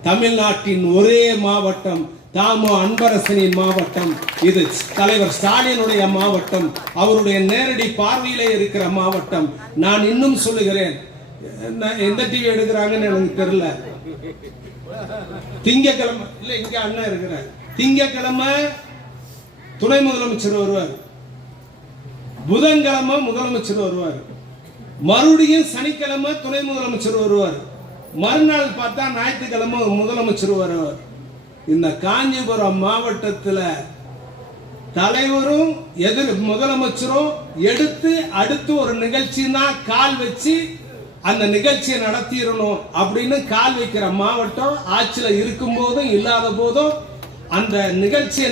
தமிழ்நாட்டின் ஒரே மாவட்டம் தாமோ அன்பரசனின் மாவட்டம். இது தலைவர் ஸ்டாலினுடைய மாவட்டம், அவருடைய நேரடி பார்வையிலே இருக்கிற மாவட்டம். நான் இன்னும் சொல்லுகிறேன், எந்த டிவி எடுக்கிறாங்கன்னு எனக்கு தெரியல. திங்கக்கிழமை இல்ல, இங்க அண்ணன் இருக்கிறார், திங்கக்கிழமை துணை முதலமைச்சர் வருவார், புதன்கிழமை முதலமைச்சர் வருவார், மறுபடியும் சனிக்கிழமை துணை முதலமைச்சர் வருவார், மறுநாள் பார்த்தா ஞாயிற்றுக்கிழமை முதலமைச்சர் வருவார். இந்த காஞ்சிபுரம் மாவட்டத்தில் தலைவரும் முதலமைச்சரும் எடுத்து அடுத்து ஒரு நிகழ்ச்சினா கால் வச்சு அந்த நிகழ்ச்சியை நடத்திடணும் அப்படின்னு கால் வைக்கிற மாவட்டம் ஆட்சியில் இருக்கும் போதும் இல்லாத போதும் அந்த நிகழ்ச்சியை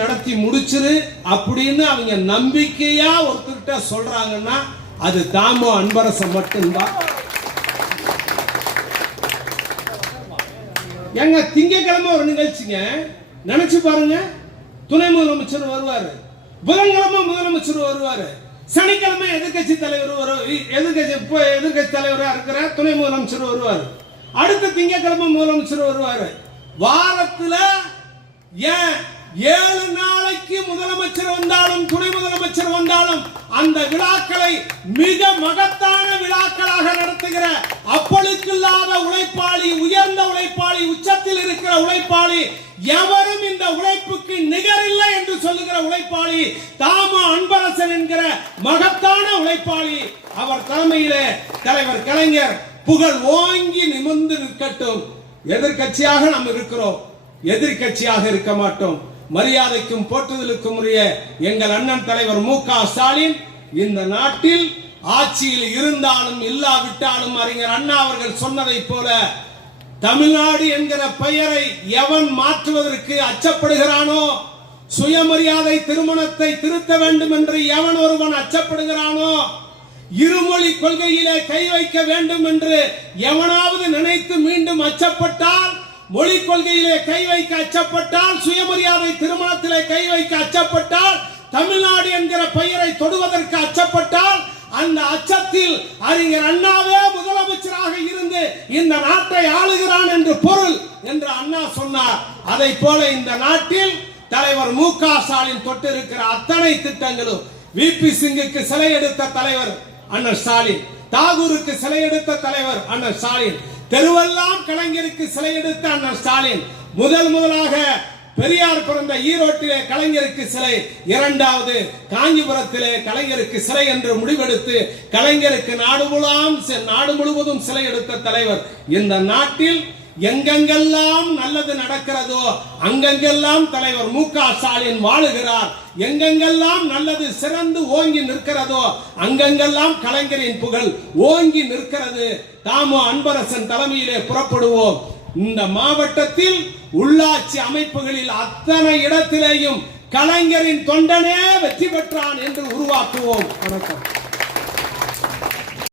நடத்தி முடிச்சிரு அப்படின்னு அவங்க நம்பிக்கையா ஒருத்தர்கிட்ட சொல்றாங்கன்னா அது தாமோ அன்பரசன் மட்டும்தான். எங்க திங்கக்கிழமை ஒரு நிகழ்ச்சிங்க, நினைச்சு பாருங்க, துணை முதலமைச்சர் வருவாரு, புதன்கிழமை முதலமைச்சர் வருவாரு, சனிக்கிழமை எதிர்கட்சி தலைவர் எதிர்கட்சி தலைவரா இருக்கிற துணை முதலமைச்சர் வருவார், அடுத்த திங்கக்கிழமை முதலமைச்சர் வருவாரு. வாரத்துல 7 நாளைக்கு முதலமைச்சர் வந்தாலும் துணை முதலமைச்சர் வந்தாலும் அந்த விழாக்களை மிக மகத்தான விழாக்களாக நடத்துகிற அப்பளுக்கில்லாத உழைப்பாளி, உயர்ந்த உழைப்பாளி, உச்சத்தில் இருக்கிற உழைப்பாளி, எவரும் இந்த உழைப்புக்கு நிகரில்லை என்று சொல்லுகிற உழைப்பாளி தாமோ அன்பரசன் என்கிற மகத்தான உழைப்பாளி. அவர் தலைமையிலே தலைவர் கலைஞர் புகழ் ஓங்கி நிமிர்ந்து நிற்கட்டும். எதிர்கட்சியாக நாம் இருக்கிறோம், எதிர்கட்சியாக இருக்க மாட்டோம். மரியாதைக்கும் போற்றுதலுக்கும் உரிய எங்கள் அண்ணன் தலைவர் மு.க. ஸ்டாலின் இந்த நாட்டில் ஆட்சியில் இருந்தாலும் இல்லாவிட்டாலும் அறிஞர் அண்ணா அவர்கள் சொன்னதை போல தமிழ்நாடு என்கிற பெயரை எவன் மாற்றுவதற்கு அச்சப்படுகிறானோ, சுயமரியாதை திருமணத்தை திருத்த வேண்டும் என்று எவன் ஒருவன் அச்சப்படுகிறானோ, இருமொழி கொள்கையிலே கை வைக்க வேண்டும் என்று எவனாவது நினைத்து மீண்டும் அச்சப்பட்டால், மொழி கொள்கையிலே கை வைக்க அச்சப்பட்டால், சுயமரியாதை திருமணத்திலே கை வைக்க அச்சப்பட்டால், தமிழ்நாடு என்கிற பெயரை தொடுவதற்கு அச்சப்பட்டால், அந்த அச்சத்தில் அறிஞர் அண்ணாவே முதலமைச்சராக இருந்து இந்த நாட்டை ஆளுகிறான் என்று பொருள் என்று அண்ணா சொன்னார். அதை போல இந்த நாட்டில் தலைவர் மு.க. ஸ்டாலின் தொட்டிருக்கிற அத்தனை திட்டங்களும், விபி சிங்குக்கு சிலை எடுத்த தலைவர் அண்ணன் ஸ்டாலின், தாகூருக்கு சிலை எடுத்த தலைவர் அண்ணன் ஸ்டாலின், தெருவெல்லாம் கலைஞருக்கு சிலை எடுத்த அண்ணன் ஸ்டாலின், முதலாக பெரியார் பிறந்த ஈரோட்டிலே கலைஞருக்கு சிலை, இரண்டாவது காஞ்சிபுரத்திலே கலைஞருக்கு சிலை என்று முடிவெடுத்து கலைஞருக்கு நாடு முழுவதும் சிலை எடுத்த தலைவர். இந்த நாட்டில் எங்கெங்கெல்லாம் நல்லது நடக்கிறதோ அங்கெங்கெல்லாம் தலைவர் மு.க. ஸ்டாலின் வாழுகிறார். எங்கெங்கெல்லாம் நல்லது சிறந்து ஓங்கி நிற்கிறதோ அங்கெங்கெல்லாம் கலைஞரின் புகழ் ஓங்கி நிற்கிறது. தாமோ அன்பரசன் தலைமையிலே புறப்படுவோம். இந்த மாவட்டத்தில் உள்ளாட்சி அமைப்புகளில் அத்தனை இடத்திலேயும் கலைஞரின் தொண்டனே வெற்றி பெற்றான் என்று உருவாக்குவோம். வணக்கம்.